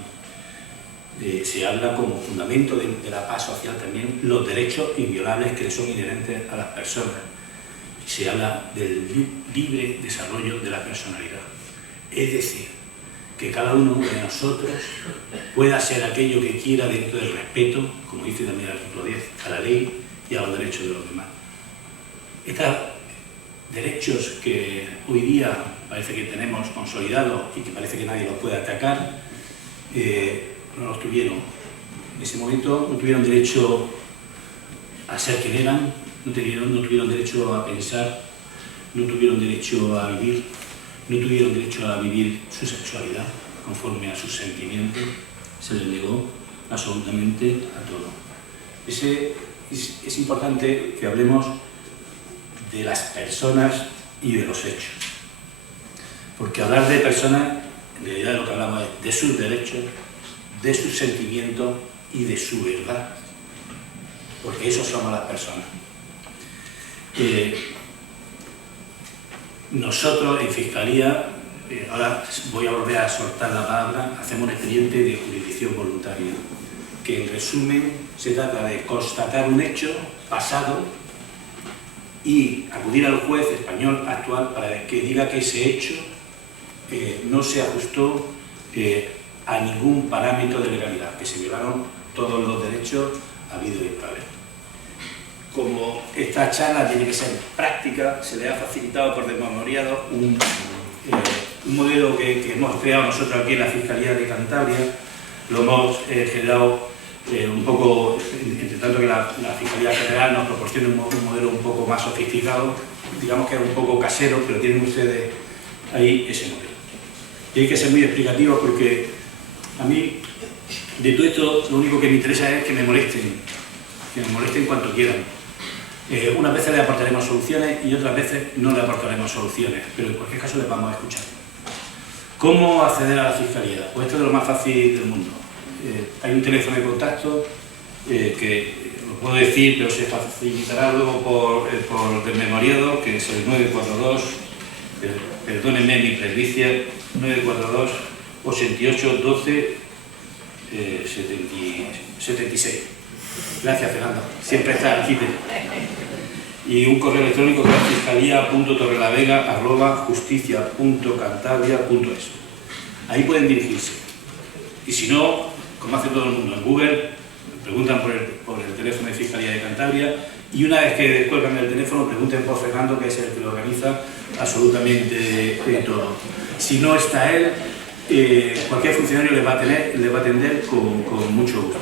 Se habla como fundamento de la paz social también los derechos inviolables que son inherentes a las personas. Se habla del libre desarrollo de la personalidad. Es decir, que cada uno de nosotros pueda ser aquello que quiera dentro del respeto, como dice también el artículo 10, a la ley y a los derechos de los demás. Estos derechos que hoy día parece que tenemos consolidados y que parece que nadie los puede atacar, no los tuvieron. En ese momento no tuvieron derecho a ser quien eran, no tuvieron derecho a pensar, no tuvieron derecho a vivir, no tuvieron derecho a vivir su sexualidad conforme a sus sentimientos, se les negó absolutamente a todo. Es importante que hablemos de las personas y de los hechos, porque hablar de personas, en realidad lo que hablamos es de sus derechos, de sus sentimientos y de su verdad, porque esos somos las personas. Nosotros en Fiscalía, ahora voy a volver a soltar la palabra, hacemos un expediente de jurisdicción voluntaria, que en resumen se trata de constatar un hecho pasado y acudir al juez español actual para que diga que ese hecho no se ajustó a ningún parámetro de legalidad, que se violaron todos los derechos habidos y por haber. Como esta charla tiene que ser práctica, se le ha facilitado por desmemoriado un modelo que hemos creado nosotros aquí en la Fiscalía de Cantabria. Lo hemos generado un poco, entre tanto que la Fiscalía General nos proporciona un modelo un poco más sofisticado, digamos que es un poco casero, pero tienen ustedes ahí ese modelo. Y hay que ser muy explicativos porque a mí, de todo esto, lo único que me interesa es que me molesten cuanto quieran. Unas veces le aportaremos soluciones y otras veces no le aportaremos soluciones, pero en cualquier caso les vamos a escuchar. ¿Cómo acceder a la Fiscalía? Pues esto es lo más fácil del mundo. Hay un teléfono de contacto que lo puedo decir, pero se facilitará luego por desmemoriado, que es el 942, perdónenme mi presbicia, 942 88 12 76. Gracias, Fernando. Siempre está aquí. Y un correo electrónico que es fiscalía.torrelavega@justicia.cantabria.es. Ahí pueden dirigirse. Y si no, como hace todo el mundo en Google, preguntan por el teléfono de Fiscalía de Cantabria y una vez que descuelgan el teléfono, pregunten por Fernando, que es el que lo organiza absolutamente todo. Si no está él, cualquier funcionario les va a atender con mucho gusto.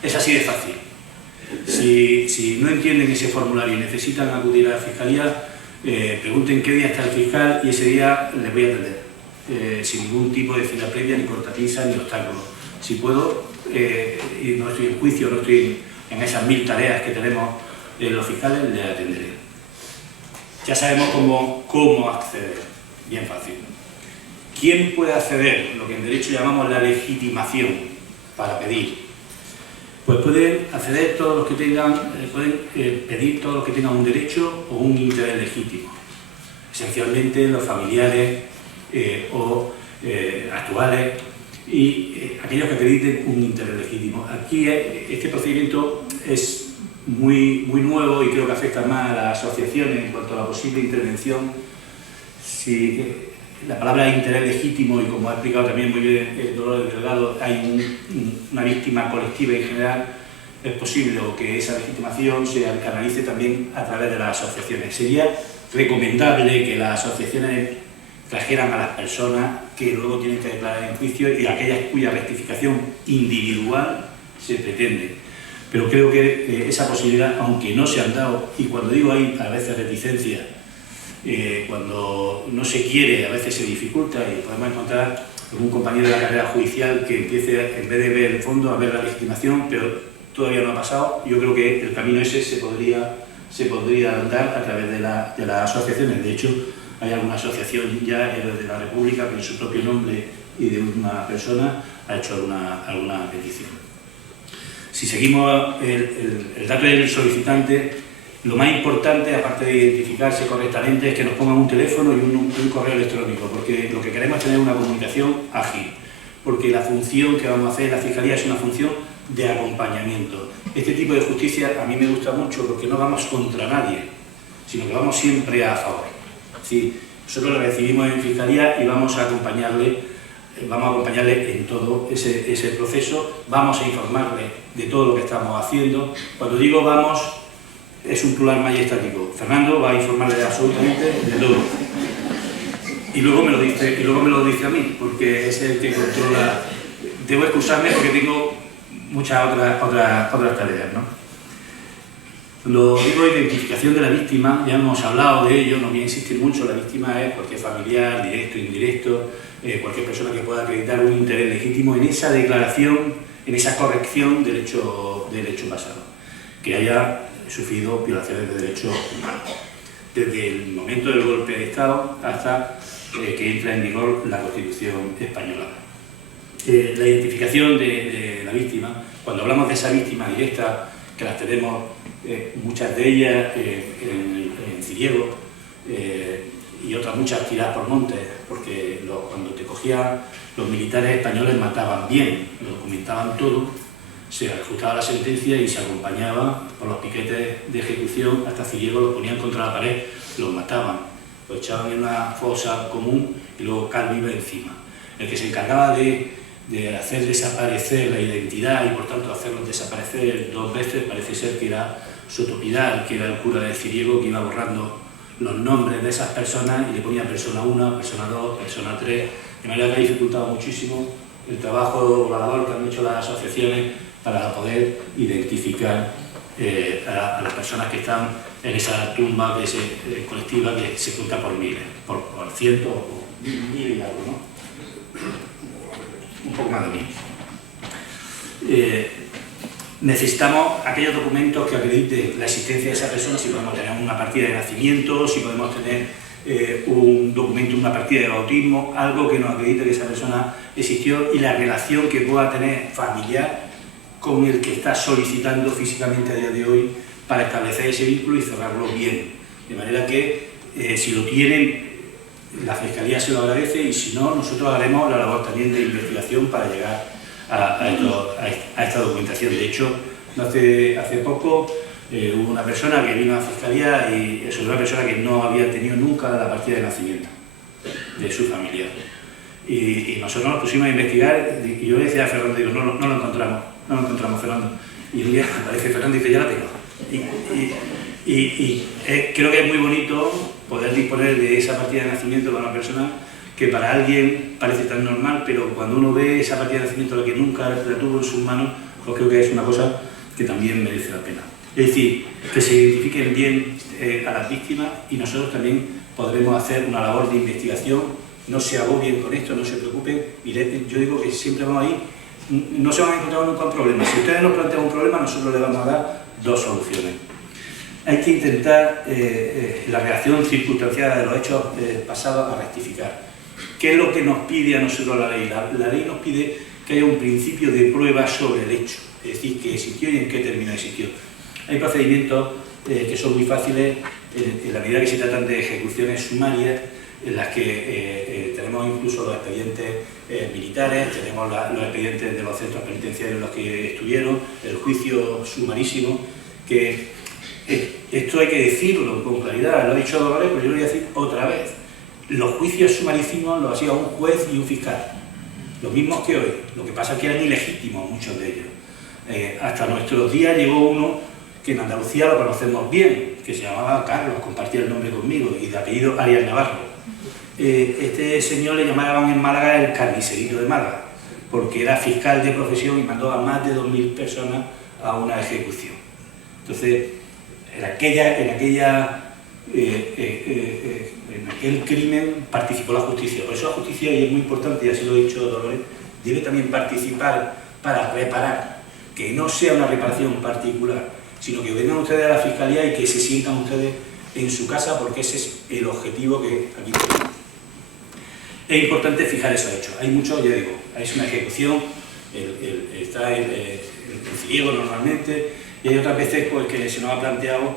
Es así de fácil. Si no entienden ese formulario y necesitan acudir a la Fiscalía, pregunten qué día está el fiscal y ese día les voy a atender, sin ningún tipo de fila previa, ni cortapisa, ni obstáculo. Si puedo, y no estoy en juicio, no estoy en esas 1000 tareas que tenemos los fiscales, les atenderé. Ya sabemos cómo acceder, bien fácil. ¿Quién puede acceder? Lo que en derecho llamamos la legitimación para pedir. Pues pueden acceder todos los que tengan, pueden pedir todos los que tengan un derecho o un interés legítimo. Esencialmente los familiares o actuales y aquellos que acrediten un interés legítimo. Aquí este procedimiento es muy nuevo y creo que afecta más a las asociaciones en cuanto a la posible intervención. Si la palabra interés legítimo, y como ha explicado también muy bien Dolores Delgado, hay una víctima colectiva en general, es posible que esa legitimación se canalice también a través de las asociaciones. Sería recomendable que las asociaciones trajeran a las personas que luego tienen que declarar en juicio y aquellas cuya rectificación individual se pretende. Pero creo que esa posibilidad, aunque no se han dado, y cuando digo hay a veces reticencia, cuando no se quiere, a veces se dificulta y podemos encontrar algún compañero de la carrera judicial que empiece, en vez de ver el fondo, a ver la legitimación, pero todavía no ha pasado. Yo creo que el camino ese se podría andar a través de las asociaciones. De hecho, hay alguna asociación ya de la República que en su propio nombre y de una persona ha hecho alguna petición. Si seguimos el dato del solicitante, lo más importante, aparte de identificarse correctamente, es que nos pongan un teléfono y un correo electrónico, porque lo que queremos es tener una comunicación ágil, porque la función que vamos a hacer en la Fiscalía es una función de acompañamiento. Este tipo de justicia a mí me gusta mucho porque no vamos contra nadie, sino que vamos siempre a favor. Sí, nosotros lo recibimos en Fiscalía y vamos a acompañarle vamos a acompañarle en todo ese proceso, vamos a informarle de todo lo que estamos haciendo. Cuando digo vamos, es un plural majestático. Fernando va a informarle absolutamente de todo. Y luego me lo dice a mí, porque es el que controla. Debo excusarme porque tengo muchas otras tareas, ¿no? Lo digo, identificación de la víctima, ya hemos hablado de ello, no voy a insistir mucho. La víctima es cualquier familiar, directo, indirecto, cualquier persona que pueda acreditar un interés legítimo en esa declaración, en esa corrección del hecho pasado, que haya sufrido violaciones de derechos humanos, desde el momento del golpe de Estado hasta que entra en vigor la Constitución española. La identificación de la víctima, cuando hablamos de esa víctima directa, que las tenemos muchas de ellas en Ciriego y otras muchas tiradas por montes, porque cuando te cogían los militares españoles mataban bien, lo documentaban todo, se ajustaba la sentencia y se acompañaba por los piquetes de ejecución hasta Ciriego, los ponían contra la pared, los mataban, los echaban en una fosa común y luego cal viva encima. El que se encargaba de hacer desaparecer la identidad y por tanto hacerlos desaparecer 2 veces parece ser que era Sotopidal, que era el cura de Ciriego, que iba borrando los nombres de esas personas y le ponía persona 1, persona 2, persona 3, de manera que ha dificultado muchísimo el trabajo, la labor que han hecho las asociaciones para poder identificar a las personas que están en esa tumba colectiva que se cuenta por miles, por cientos o por mil y algo, ¿no? Un poco más de 1000. Necesitamos aquellos documentos que acrediten la existencia de esa persona, si podemos tener una partida de nacimiento, si podemos tener un documento, una partida de bautismo, algo que nos acredite que esa persona existió y la relación que pueda tener familiar con el que está solicitando físicamente a día de hoy para establecer ese vínculo y cerrarlo bien. De manera que si lo tienen, la Fiscalía se lo agradece y si no, nosotros haremos la labor también de investigación para llegar a esta documentación. De hecho, hace poco hubo una persona que vino a la Fiscalía y es una persona que no había tenido nunca la partida de nacimiento de su familia. Y nosotros nos pusimos a investigar y yo le decía a Fernando, digo, no lo encontramos, Fernando. Y un día aparece Fernando y dice, ya la tengo. Creo que es muy bonito poder disponer de esa partida de nacimiento para una persona que para alguien parece tan normal, pero cuando uno ve esa partida de nacimiento la que nunca la tuvo en sus manos, pues creo que es una cosa que también merece la pena. Es decir, que se identifiquen bien a las víctimas y nosotros también podremos hacer una labor de investigación. No se agobien con esto, no se preocupen. Yo digo que siempre vamos ahí, no se van a encontrar nunca un problema. Si ustedes nos plantean un problema, nosotros les vamos a dar 2 soluciones. Hay que intentar la reacción circunstanciada de los hechos pasados a rectificar. ¿Qué es lo que nos pide a nosotros la ley? La ley nos pide que haya un principio de prueba sobre el hecho, es decir, que existió y en qué término existió. Hay procedimientos que son muy fáciles en la medida que se tratan de ejecuciones sumarias, en las que tenemos incluso los expedientes militares, tenemos los expedientes de los centros penitenciarios en los que estuvieron, el juicio sumarísimo, que esto hay que decirlo con claridad, lo ha dicho Dolores, pero yo lo voy a decir otra vez. Los juicios sumarísimos los hacía un juez y un fiscal, los mismos que hoy, lo que pasa es que eran ilegítimos muchos de ellos. Hasta nuestros días llegó uno que en Andalucía lo conocemos bien, que se llamaba Carlos, compartía el nombre conmigo, y de apellido Arias Navarro. Este señor le llamaban en Málaga el carnicerito de Málaga, porque era fiscal de profesión y mandó a más de 2000 personas a una ejecución. Entonces, en aquel crimen participó la justicia. Por eso la justicia, y es muy importante, y así lo he dicho Dolores, debe también participar para reparar, que no sea una reparación particular, sino que vengan ustedes a la Fiscalía y que se sientan ustedes en su casa, porque ese es el objetivo que aquí tenemos. Es importante fijar esos hechos. Hay muchos, ya digo, es una ejecución, está el Ciriego normalmente, y hay otras veces pues, que se nos ha planteado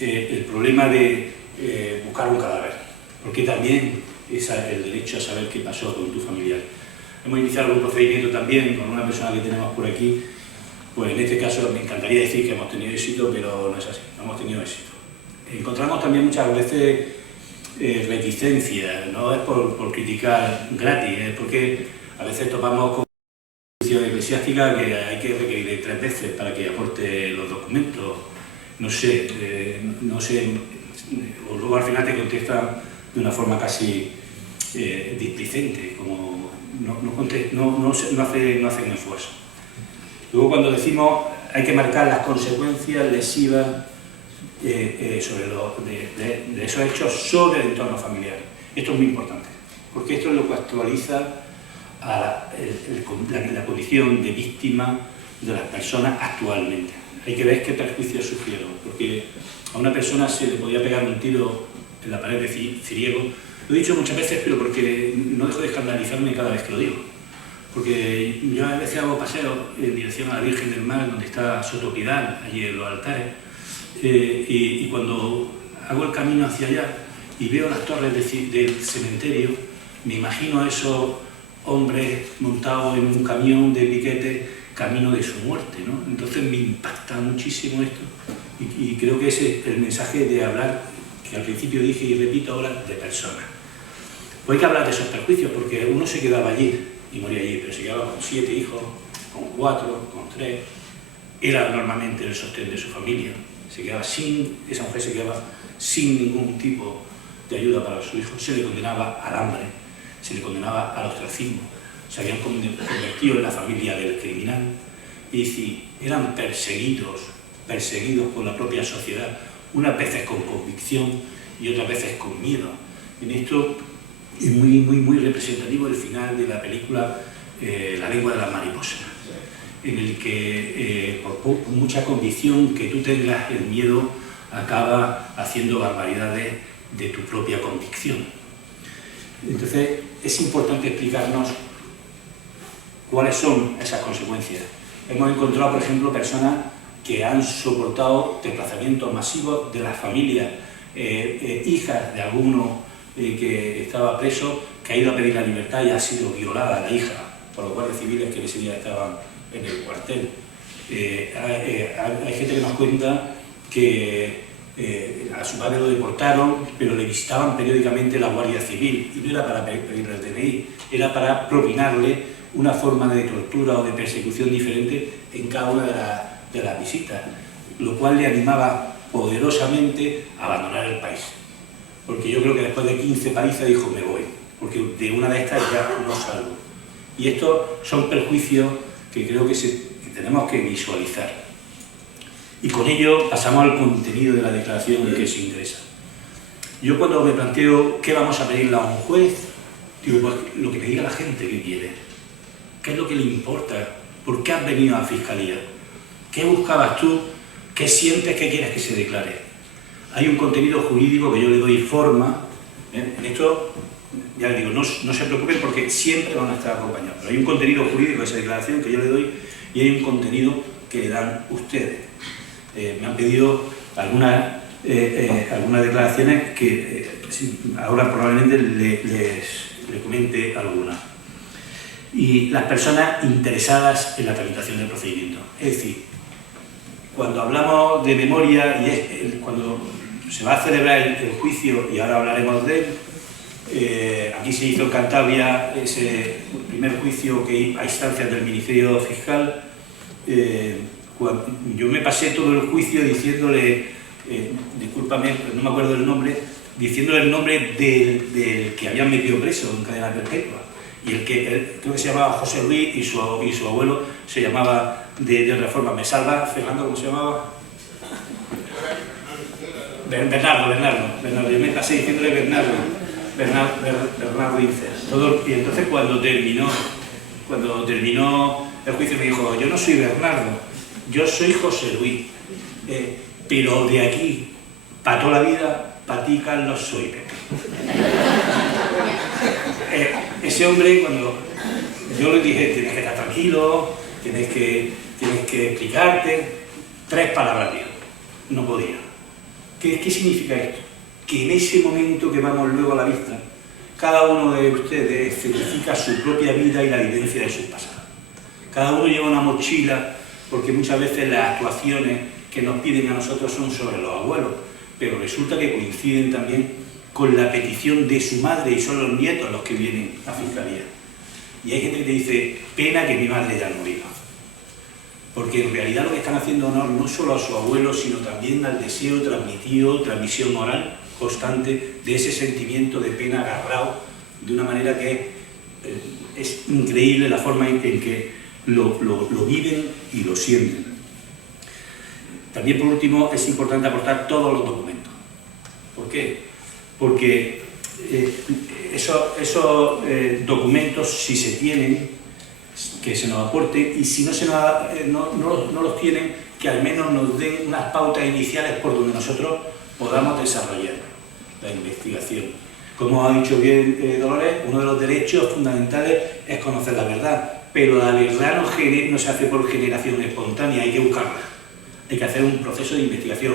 el problema de buscar un cadáver, porque también es el derecho a saber qué pasó con tu familiar. Hemos iniciado un procedimiento también con una persona que tenemos por aquí, pues en este caso me encantaría decir que hemos tenido éxito, pero no es así, no hemos tenido éxito. Encontramos también muchas veces reticencia, no es por criticar gratis, es porque a veces topamos con justicia eclesiástica que hay que requerir 3 veces para que aporte los documentos, no sé, o luego al final te contestan de una forma casi displicente, como no hacen esfuerzo. Luego cuando decimos hay que marcar las consecuencias lesivas de esos hechos sobre el entorno familiar. Esto es muy importante, porque esto es lo que actualiza a la condición de víctima de las personas actualmente. Hay que ver qué perjuicios sufrieron, porque a una persona se le podía pegar un tiro en la pared de Ciriego. Lo he dicho muchas veces, pero porque no dejo de escandalizarme cada vez que lo digo. Porque yo a veces hago paseos en dirección a la Virgen del Mar, donde está Sotopidal, allí en los altares, y cuando hago el camino hacia allá y veo las torres del cementerio, me imagino a esos hombres montados en un camión de piquete camino de su muerte, ¿no? Entonces me impacta muchísimo esto y creo que ese es el mensaje de hablar, que al principio dije y repito ahora, de personas. Pues hay que hablar de esos perjuicios, porque uno se quedaba allí y moría allí, pero se quedaba con 7 hijos, con 4, con 3, era normalmente el sostén de su familia, esa mujer se quedaba sin ningún tipo de ayuda para sus hijos, se le condenaba al hambre, se le condenaba al ostracismo, se habían convertido en la familia del criminal, y decir, eran perseguidos por la propia sociedad, unas veces con convicción y otras veces con miedo. En esto es muy representativo el final de la película La lengua de las mariposas, en el que por mucha convicción que tú tengas, el miedo acaba haciendo barbaridades de tu propia convicción. Entonces es importante explicarnos cuáles son esas consecuencias. Hemos encontrado, por ejemplo, personas que han soportado desplazamientos masivos de las familias, hijas de alguno que estaba preso, que ha ido a pedir la libertad y ha sido violada la hija por los guardias civiles que ese día estaban en el cuartel. Hay gente que nos cuenta que a su padre lo deportaron, pero le visitaban periódicamente la Guardia Civil, y no era para pedirle el DNI, era para propinarle una forma de tortura o de persecución diferente en cada una de las visitas, lo cual le animaba poderosamente a abandonar el país. Porque yo creo que después de 15 palizas dijo, me voy, porque de una de estas ya no salgo. Y estos son perjuicios que creo que tenemos que visualizar. Y con ello pasamos al contenido de la declaración que se interesa. Yo cuando me planteo qué vamos a pedirle a un juez, digo, pues lo que me diga la gente que quiere. ¿Qué es lo que le importa? ¿Por qué has venido a la fiscalía? ¿Qué buscabas tú? ¿Qué sientes que quieres que se declare? Hay un contenido jurídico que yo le doy forma. En esto, ya les digo, no se preocupen porque siempre van a estar acompañados. Pero hay un contenido jurídico de esa declaración que yo le doy y hay un contenido que le dan ustedes. Me han pedido algunas declaraciones que ahora probablemente les comente algunas. Y las personas interesadas en la tramitación del procedimiento. Es decir, cuando hablamos de memoria y cuando se va a celebrar el juicio, y ahora hablaremos de él, aquí se hizo en Cantabria ese primer juicio a instancias del Ministerio Fiscal. Yo me pasé todo el juicio diciéndole, discúlpame, no me acuerdo del nombre, diciéndole el nombre del que habían metido preso en cadena perpetua. Y creo que se llamaba José Luis y su abuelo se llamaba de Reforma. ¿Me salva, Fernando, cómo se llamaba? Bernardo. Yo me pasé diciéndole Bernardo Inces. Y entonces cuando terminó el juicio me dijo, yo no soy Bernardo, yo soy José Luis, pero de aquí, para toda la vida, para ti, Carlos, soy Pepe. Ese hombre, cuando yo le dije, tienes que estar tranquilo, tienes que explicarte, 3 palabras dijo, no podía. ¿Qué significa esto? Que en ese momento que vamos luego a la vista, cada uno de ustedes certifica su propia vida y la vivencia de sus pasados. Cada uno lleva una mochila, porque muchas veces las actuaciones que nos piden a nosotros son sobre los abuelos, pero resulta que coinciden también con la petición de su madre y son los nietos los que vienen a fiscalía. Y hay gente que te dice, pena que mi madre ya no viva. Porque en realidad lo que están haciendo honor no solo a su abuelo, sino también al deseo transmitido, transmisión oral constante de ese sentimiento de pena agarrado de una manera que es increíble la forma en que lo viven y lo sienten. También, por último, es importante aportar todos los documentos. ¿Por qué? Porque esos documentos, si se tienen, que se nos aporten, y si no los tienen, que al menos nos den unas pautas iniciales por donde nosotros podamos desarrollar la investigación. Como ha dicho bien Dolores, uno de los derechos fundamentales es conocer la verdad, pero la verdad no se hace por generación espontánea, hay que buscarla, hay que hacer un proceso de investigación.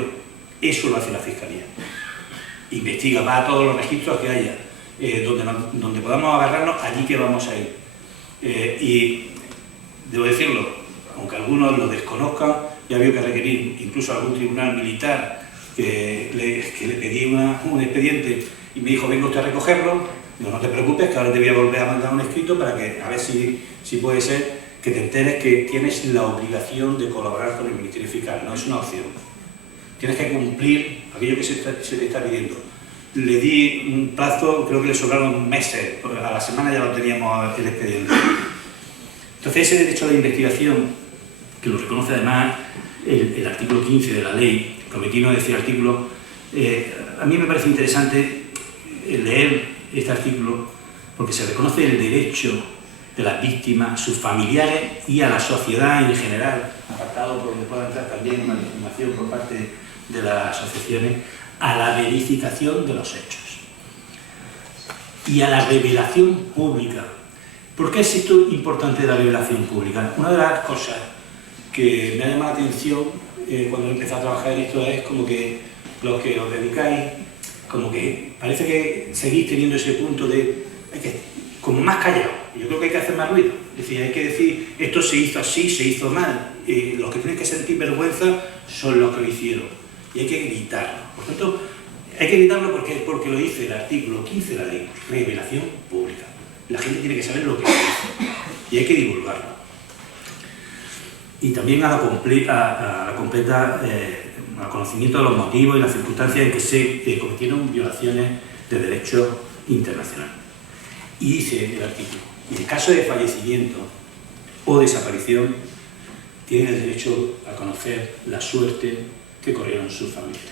Eso lo hace la Fiscalía. Investiga, va a todos los registros que haya, donde podamos agarrarnos, allí que vamos a ir. Y debo decirlo, aunque algunos lo desconozcan, ya había que requerir incluso a algún tribunal militar que le pedí un expediente y me dijo, venga usted a recogerlo. Digo, no te preocupes, que ahora te voy a volver a mandar un escrito para que a ver si puede ser que te enteres que tienes la obligación de colaborar con el Ministerio Fiscal, no es una opción. Tienes que cumplir aquello que se te está pidiendo. Le di un plazo, creo que le sobraron meses, a la semana ya lo teníamos el expediente. Entonces ese derecho a la investigación, que lo reconoce además el artículo 15 de la ley, cometí no decir artículo, a mí me parece interesante leer este artículo porque se reconoce el derecho de las víctimas, sus familiares y a la sociedad en general, apartado por donde pueda entrar también una legitimación por parte de las asociaciones, a la verificación de los hechos y a la revelación pública. ¿Por qué es esto importante de la revelación pública? Una de las cosas que me ha llamado la atención cuando he empezado a trabajar en esto es como que los que os dedicáis, como que parece que seguís teniendo ese punto de como más callado. Yo creo que hay que hacer más ruido. Es decir, hay que decir, esto se hizo así, se hizo mal. Los que tienen que sentir vergüenza son los que lo hicieron. Y hay que gritarlo. Por tanto, hay que gritarlo porque lo dice el artículo 15 de la ley, revelación pública. La gente tiene que saber lo que dice y hay que divulgarlo. Y también al conocimiento de los motivos y las circunstancias en que se cometieron violaciones de derecho internacional. Y dice el artículo, en caso de fallecimiento o desaparición, tienen el derecho a conocer la suerte que corrieron sus familiares.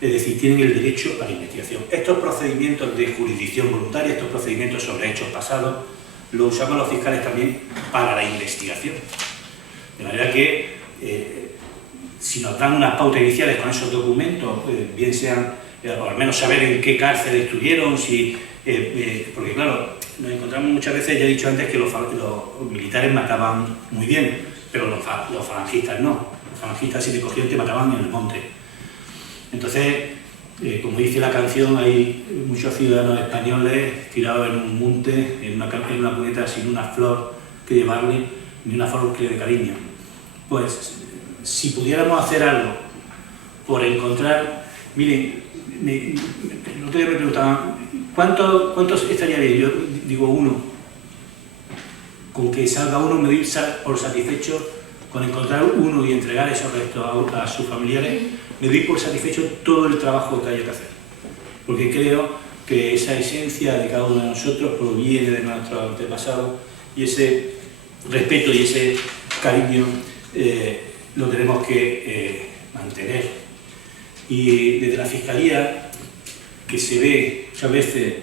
Es decir, tienen el derecho a la investigación. Estos procedimientos de jurisdicción voluntaria, estos procedimientos sobre hechos pasados, lo usamos los fiscales también para la investigación. De manera que, si nos dan unas pautas iniciales con esos documentos, bien sean, o al menos saber en qué cárcel estuvieron, porque claro, nos encontramos muchas veces, ya he dicho antes, que los militares mataban muy bien, pero los falangistas no. Los falangistas, si te cogían, te mataban en el monte. Entonces, como dice la canción, hay muchos ciudadanos españoles tirados en un monte, en una cuneta sin una flor que llevarle, ni una flor que de cariño. Pues, si pudiéramos hacer algo por encontrar... Miren, el otro día me preguntaban, ¿cuántos estaría bien? Yo digo uno. Con que salga uno me doy por satisfecho. Con encontrar uno y entregar esos restos a sus familiares, me doy por satisfecho todo el trabajo que haya que hacer. Porque creo que esa esencia de cada uno de nosotros proviene de nuestro antepasado y ese respeto y ese cariño lo tenemos que mantener. Y desde la Fiscalía, que se ve muchas veces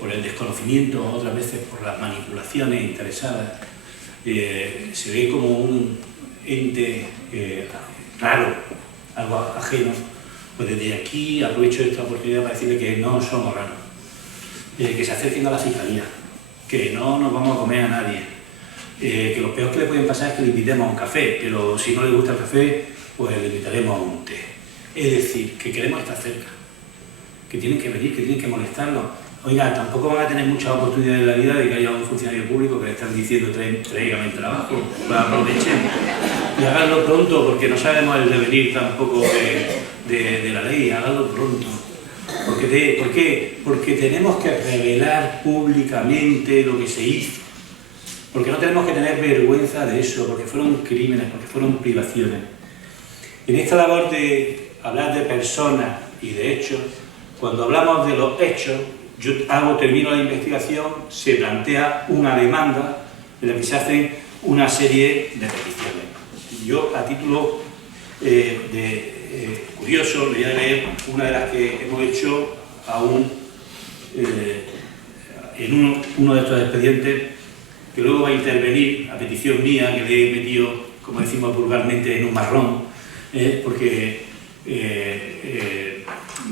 por el desconocimiento, otras veces por las manipulaciones interesadas, se ve como un ente raro, algo ajeno, pues desde aquí aprovecho esta oportunidad para decirle que no somos raros, que se acerquen a la Fiscalía, que no nos vamos a comer a nadie, que lo peor que le pueden pasar es que le invitemos a un café, pero si no le gusta el café, pues le invitaremos a un té. Es decir, que queremos estar cerca, que tienen que venir, que tienen que molestarnos. Oiga, tampoco van a tener muchas oportunidades en la vida de que haya un funcionario público que le están diciendo tráigame el trabajo, pues aprovechen y háganlo pronto porque no sabemos el devenir tampoco de la ley, háganlo pronto. ¿Por qué? Porque tenemos que revelar públicamente lo que se hizo. Porque no tenemos que tener vergüenza de eso, porque fueron crímenes, porque fueron privaciones. En esta labor de hablar de personas y de hechos, cuando hablamos de los hechos, yo termino la investigación, se plantea una demanda en la que se hacen una serie de peticiones. Yo, a título curioso, le voy a leer una de las que hemos hecho en uno de estos expedientes, que luego va a intervenir a petición mía, que le he metido, como decimos vulgarmente, en un marrón, porque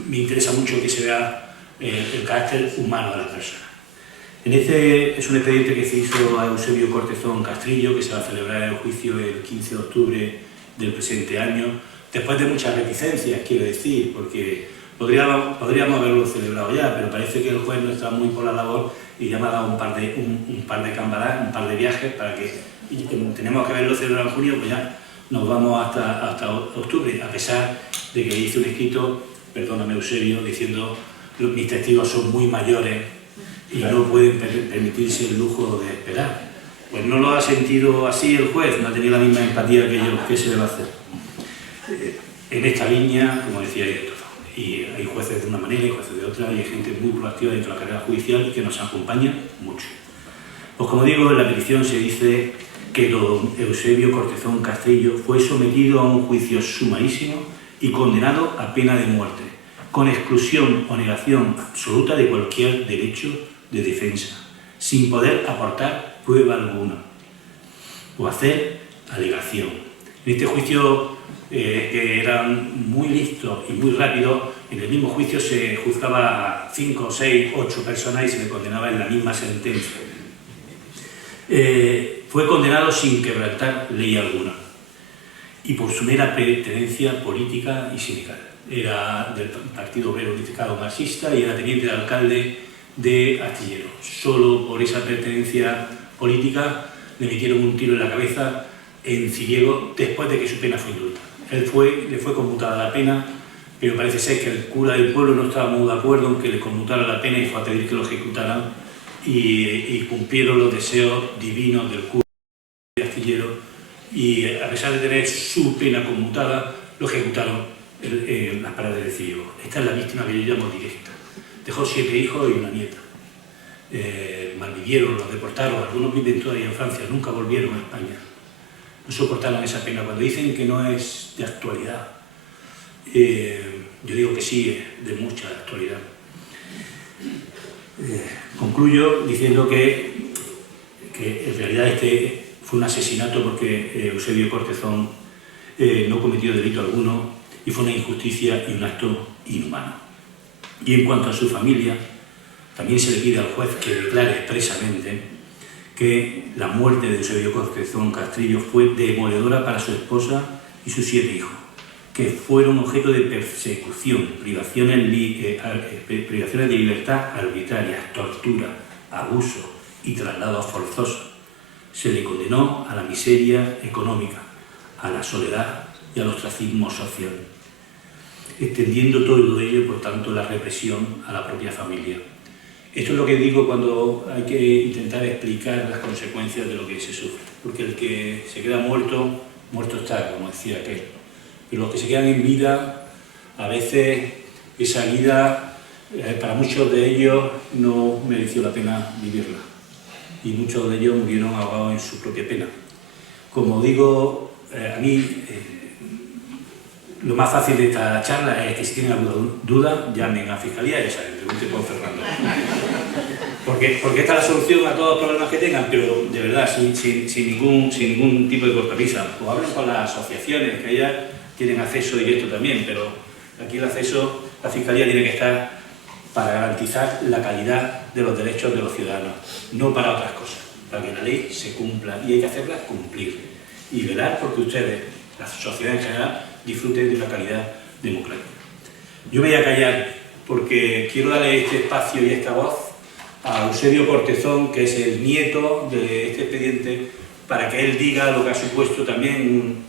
me interesa mucho que se vea el carácter humano de las personas. Es un expediente que se hizo a Eusebio Cortezón Castrillo, que se va a celebrar el juicio el 15 de octubre del presente año, después de muchas reticencias, quiero decir, porque podríamos haberlo celebrado ya, pero parece que el juez no está muy por la labor y ya me ha dado un par de cámaras, un par de viajes, para que tenemos que haberlo celebrado en junio, pues ya nos vamos hasta octubre, a pesar de que hice un escrito, perdóname Eusebio, diciendo que mis testigos son muy mayores y no pueden permitirse el lujo de esperar. Pues no lo ha sentido así el juez, no ha tenido la misma empatía que yo. ¿Qué se le va a hacer? En esta línea, como decía, hay de todo. Y hay jueces de una manera y jueces de otra, y hay gente muy proactiva dentro de la carrera judicial y que nos acompaña mucho. Pues como digo, en la petición se dice que don Eusebio Cortezón Castrillo fue sometido a un juicio sumarísimo y condenado a pena de muerte, con exclusión o negación absoluta de cualquier derecho de defensa, sin poder aportar prueba alguna o hacer alegación. En este juicio, que eran muy listos y muy rápidos, en el mismo juicio se juzgaba a 5, 6, 8 personas y se le condenaba en la misma sentencia. Fue condenado sin quebrantar ley alguna y por su mera pertenencia política y sindical. Era del Partido Obrero Unificado Marxista y era teniente de alcalde de Astillero. Solo por esa pertenencia política le metieron un tiro en la cabeza en Ciriego después de que su pena fue indultada. Le fue conmutada la pena, pero parece ser que el cura del pueblo no estaba muy de acuerdo en que le conmutara la pena y fue a pedir que lo ejecutaran, y cumplieron los deseos divinos del cura de Astillero, y a pesar de tener su pena conmutada, lo ejecutaron en las paredes de Ciriego. Esta es la víctima que yo llamo directa. Dejó 7 hijos y una nieta. Malvivieron, los deportaron, algunos viven todavía en Francia, nunca volvieron a España. No soportaron esa pena. Cuando dicen que no es de actualidad, yo digo que sí, de mucha actualidad. Concluyo diciendo que en realidad este fue un asesinato porque Eusebio Cortezón no cometió delito alguno y fue una injusticia y un acto inhumano. Y en cuanto a su familia, también se le pide al juez que declare expresamente que la muerte de Eusebio Cortezón Castrillo fue demoledora para su esposa y sus 7 hijos, que fueron objeto de persecución, privaciones de libertad arbitrarias, tortura, abuso y traslados forzosos. Se le condenó a la miseria económica, a la soledad y al ostracismo social, extendiendo todo ello, por tanto, la represión a la propia familia. Esto es lo que digo cuando hay que intentar explicar las consecuencias de lo que se sufre, porque el que se queda muerto, muerto está, como decía aquel. Pero los que se quedan en vida, a veces esa vida, para muchos de ellos, no mereció la pena vivirla. Y muchos de ellos murieron ahogados en su propia pena. Como digo, a mí lo más fácil de esta charla es que si tienen alguna duda, llamen a Fiscalía, ya saben, pregunten por Fernando. Porque esta es la solución a todos los problemas que tengan, pero de verdad, sin ningún tipo de cortapisa. O hablen con las asociaciones, que ellas tienen acceso directo también, pero aquí el acceso, la Fiscalía tiene que estar para garantizar la calidad de los derechos de los ciudadanos, no para otras cosas, para que la ley se cumpla y hay que hacerla cumplir y velar porque ustedes, la sociedad en general, disfruten de una calidad democrática. Yo me voy a callar porque quiero darle este espacio y esta voz a Eusebio Cortezón, que es el nieto de este expediente, para que él diga lo que ha supuesto también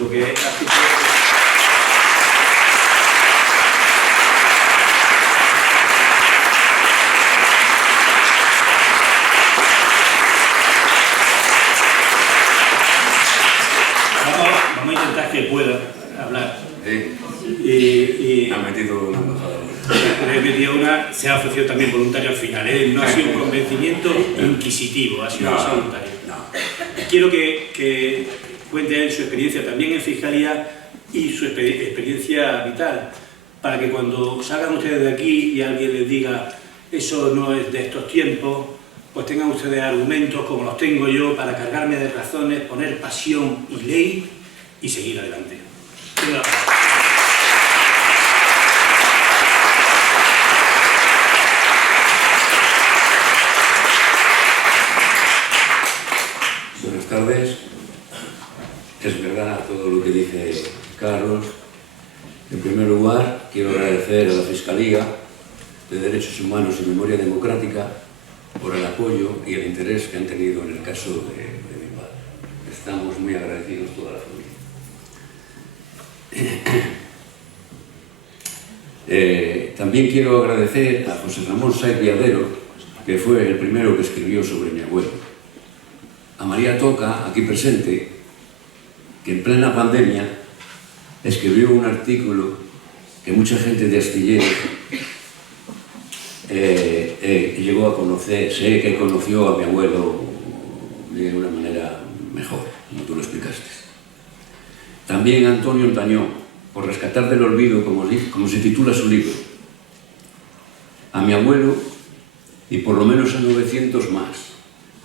lo que ha supuesto. se ha ofrecido también voluntario al final, no ha sido un convencimiento inquisitivo, ha sido voluntario. Quiero que cuente su experiencia también en Fiscalía y su experiencia vital, para que cuando salgan ustedes de aquí y alguien les diga eso no es de estos tiempos, pues tengan ustedes argumentos como los tengo yo para cargarme de razones, poner pasión y ley y seguir adelante. Buenas tardes. Es verdad todo lo que dice Carlos. En primer lugar, quiero agradecer a la Fiscalía de Derechos Humanos y Memoria Democrática por el apoyo y el interés que han tenido en el caso de mi padre. Estamos muy agradecidos toda la familia. También quiero agradecer a José Ramón Saiz Viadero, que fue el primero que escribió sobre mi abuelo. A María Toca, aquí presente, que en plena pandemia escribió un artículo que mucha gente de Astillero llegó a conocer, sé que conoció a mi abuelo de una manera mejor, como tú lo explicaste. También Antonio Ontañón, por rescatar del olvido, como se titula su libro, a mi abuelo y por lo menos a 900 más,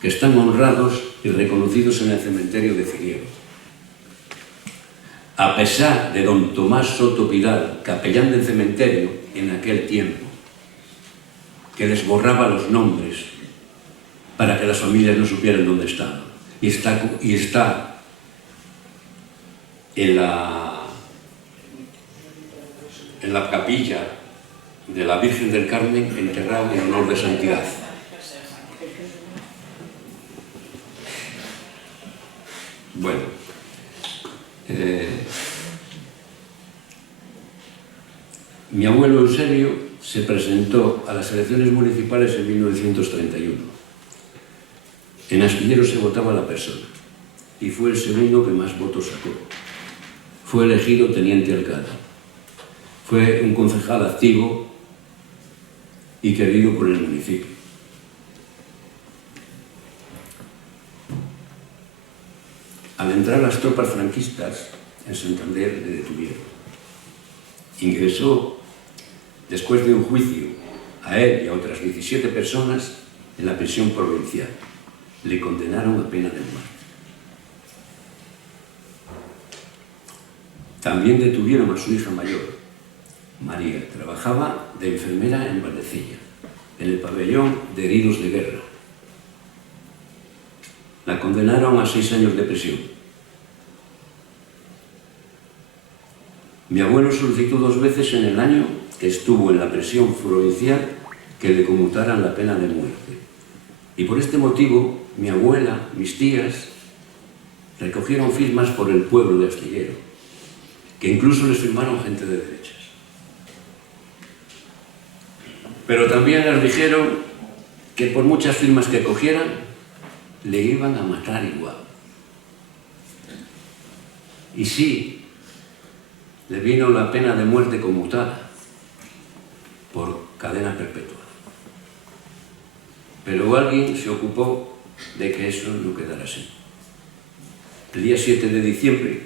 que están honrados y reconocidos en el cementerio de Ciriego. A pesar de don Tomás Soto Pidal, capellán del cementerio en aquel tiempo, que les borraba los nombres para que las familias no supieran dónde estaban. Y está en la capilla de la Virgen del Carmen, enterrado en honor de santidad. Bueno, mi abuelo Eusebio se presentó a las elecciones municipales en 1931. En Astillero se votaba la persona y fue el segundo que más votos sacó. Fue elegido teniente alcalde. Fue un concejal activo y querido por el municipio. Al entrar las tropas franquistas en Santander le detuvieron. Ingresó, después de un juicio, a él y a otras 17 personas en la prisión provincial. Le condenaron a pena de muerte. También detuvieron a su hija mayor, María. Trabajaba de enfermera en Valdecilla, en el pabellón de heridos de guerra. La condenaron a 6 años de prisión. Mi abuelo solicitó 2 veces en el año que estuvo en la prisión provincial que le conmutaran la pena de muerte. Y por este motivo, mi abuela, mis tías, recogieron firmas por el pueblo de Astillero, que incluso les firmaron gente de derechas. Pero también les dijeron que por muchas firmas que cogieran, le iban a matar igual. Y sí, le vino la pena de muerte conmutada por cadena perpetua. Pero alguien se ocupó de que eso no quedara así. El día 7 de diciembre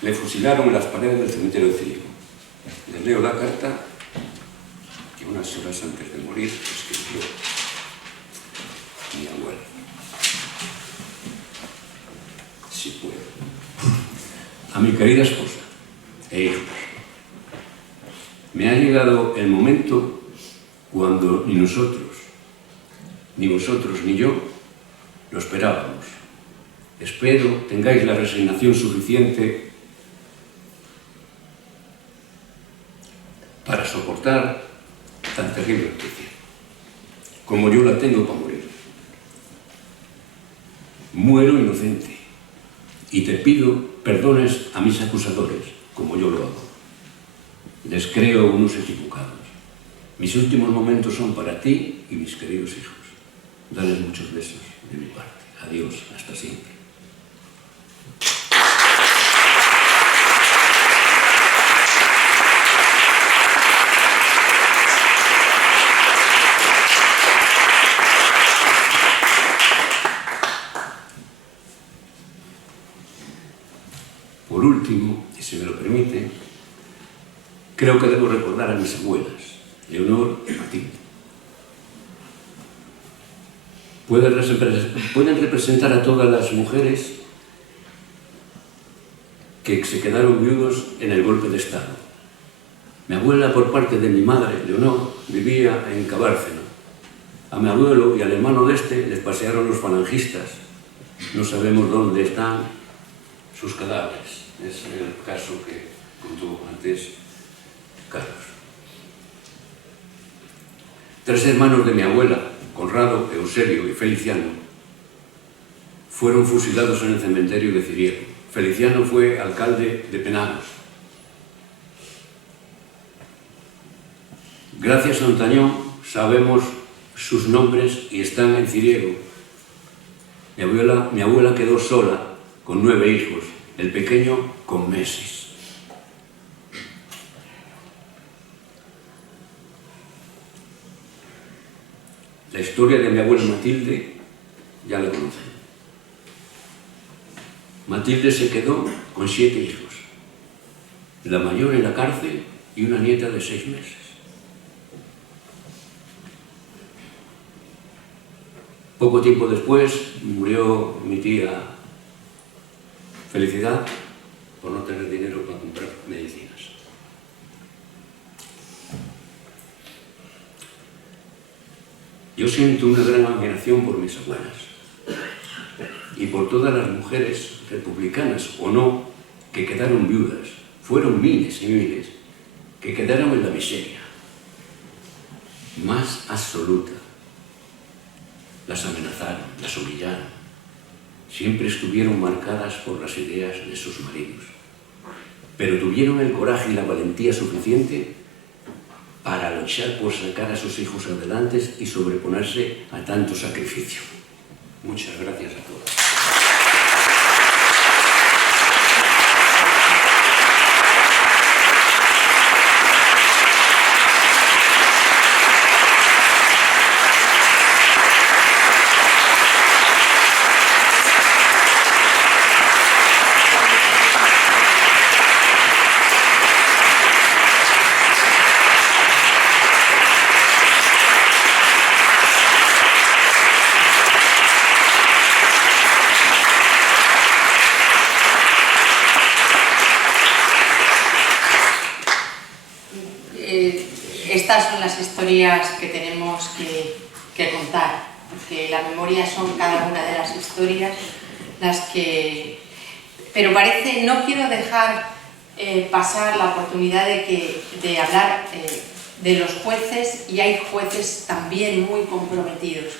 le fusilaron en las paredes del cementerio de Ciriego. Les leo la carta que unas horas antes de morir escribió mi abuelo. Si puedo. A mi querida esposa e hijos, me ha llegado el momento cuando ni nosotros, ni vosotros, ni yo lo esperábamos. Espero tengáis la resignación suficiente para soportar tan terrible noticia, como yo la tengo para morir. Muero inocente y te pido perdones a mis acusadores, como yo lo hago. Les creo unos equivocados. Mis últimos momentos son para ti y mis queridos hijos. Dales muchos besos de mi parte. Adiós, hasta siempre. Por último, y si me lo permite, creo que debo recordar a mis abuelas, Leonor y Matilde. Pueden representar a todas las mujeres que se quedaron viudos en el golpe de Estado. Mi abuela, por parte de mi madre, Leonor, vivía en Cabárceno. A mi abuelo y al hermano de este les pasearon los falangistas. No sabemos dónde están sus cadáveres. Es el caso que contó antes Carlos. 3 hermanos de mi abuela, Conrado, Eusebio y Feliciano, fueron fusilados en el cementerio de Ciriego. Feliciano fue alcalde de Penagos. Gracias a Ontañón sabemos sus nombres y están en Ciriego. Mi abuela quedó sola con 9 hijos, el pequeño con meses. La historia de mi abuela Matilde ya la conocen. Matilde se quedó con 7 hijos, la mayor en la cárcel y una nieta de 6 meses. Poco tiempo después murió mi tía Felicidad por no tener dinero para comprar medicinas. Yo siento una gran admiración por mis abuelas y por todas las mujeres republicanas o no que quedaron viudas. Fueron miles y miles que quedaron en la miseria más absoluta. Las amenazaron, las humillaron. Siempre estuvieron marcadas por las ideas de sus maridos. Pero tuvieron el coraje y la valentía suficiente para luchar por sacar a sus hijos adelante y sobreponerse a tanto sacrificio. Muchas gracias a todos. Estas son las historias que tenemos que contar, porque la memoria son cada una de las historias las que... Pero parece, no quiero dejar pasar la oportunidad de hablar de los jueces, y hay jueces también muy comprometidos.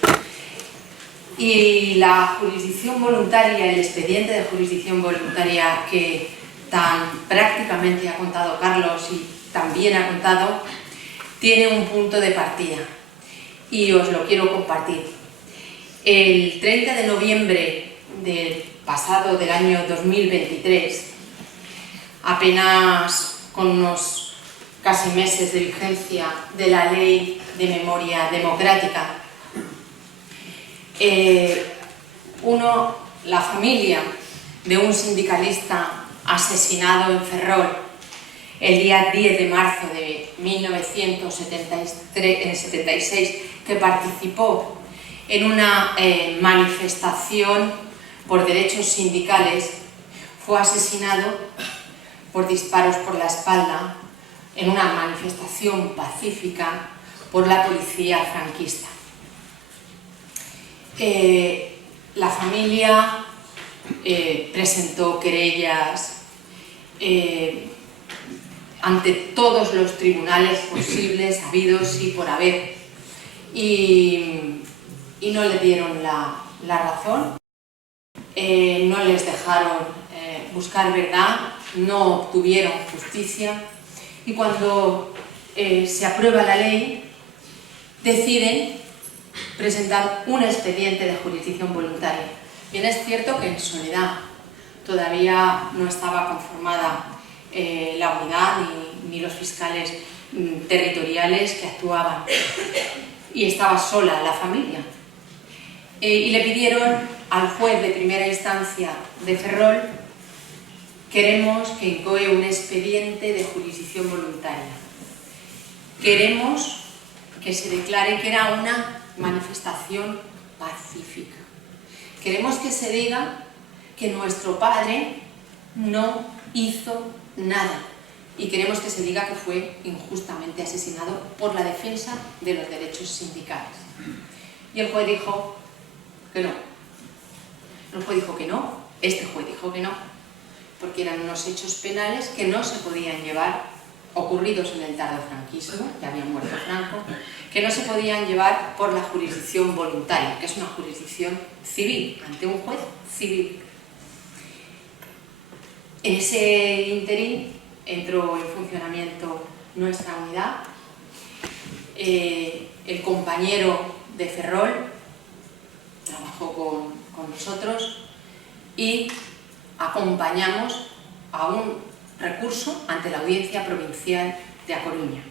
Y la jurisdicción voluntaria, el expediente de jurisdicción voluntaria que tan prácticamente ha contado Carlos y también ha contado, tiene un punto de partida y os lo quiero compartir. El 30 de noviembre del pasado del año 2023, apenas con unos casi meses de vigencia de la Ley de Memoria Democrática, la familia de un sindicalista asesinado en Ferrol el día 10 de marzo de 1976, que participó en una manifestación por derechos sindicales, fue asesinado por disparos por la espalda en una manifestación pacífica por la policía franquista. La familia presentó querellas ante todos los tribunales posibles, habidos y por haber, y no le dieron la razón, no les dejaron buscar verdad, no obtuvieron justicia, y cuando se aprueba la ley, deciden presentar un expediente de jurisdicción voluntaria. Bien, es cierto que en Soledad todavía no estaba conformada la unidad ni los fiscales territoriales que actuaban, y estaba sola la familia. Y le pidieron al juez de primera instancia de Ferrol: queremos que incoe un expediente de jurisdicción voluntaria. Queremos que se declare que era una manifestación pacífica. Queremos que se diga que nuestro padre no hizo nada. Y queremos que se diga que fue injustamente asesinado por la defensa de los derechos sindicales. Y el juez dijo que no. El juez dijo que no, este juez dijo que no, porque eran unos hechos penales que no se podían llevar, ocurridos en el tardofranquismo, ya había muerto Franco, que no se podían llevar por la jurisdicción voluntaria, que es una jurisdicción civil, ante un juez civil. En ese interín entró en funcionamiento nuestra unidad. El compañero de Ferrol trabajó con nosotros y acompañamos a un recurso ante la Audiencia Provincial de A Coruña.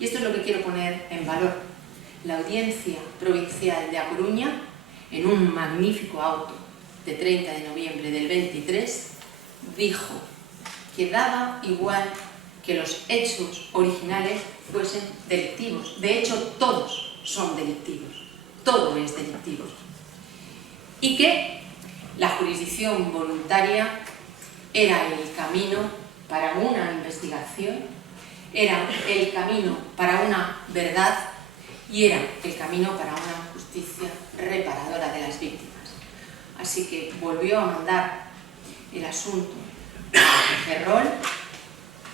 Y esto es lo que quiero poner en valor. La Audiencia Provincial de A Coruña, en un magnífico auto de 30 de noviembre del 23, dijo que daba igual que los hechos originales fuesen delictivos. De hecho, todos son delictivos. Todo es delictivo. Y que la jurisdicción voluntaria era el camino para una investigación, era el camino para una verdad y era el camino para una justicia reparadora de las víctimas. Así que volvió a mandar el asunto a Ferrol.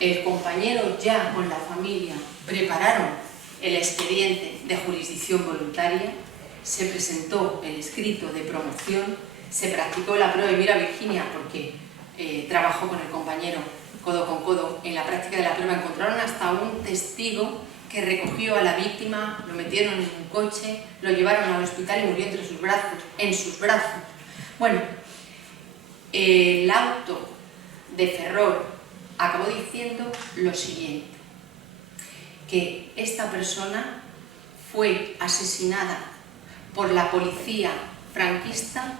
El compañero ya con la familia prepararon el expediente de jurisdicción voluntaria, se presentó el escrito de promoción, se practicó la prueba, y mira Virginia, porque trabajó con el compañero codo con codo en la práctica de la prueba, encontraron hasta un testigo que recogió a la víctima, lo metieron en un coche, lo llevaron al hospital y murió entre sus brazos, en sus brazos. Bueno, el auto de Ferrol acabó diciendo lo siguiente, que esta persona fue asesinada por la policía franquista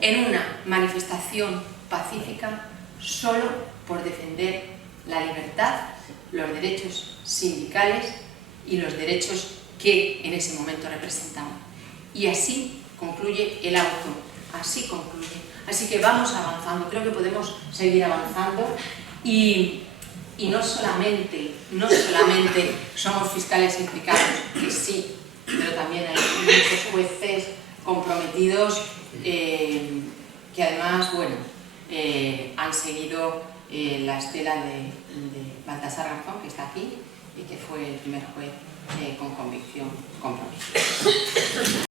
en una manifestación pacífica solo por defender la libertad, los derechos sindicales y los derechos que en ese momento representaban. Y así concluye el auto, así concluye. Así que vamos avanzando, creo que podemos seguir avanzando y no solamente somos fiscales implicados, que sí, pero también hay muchos jueces comprometidos que además, bueno, han seguido la estela de Baltasar Garzón, que está aquí y que fue el primer juez con convicción comprometida.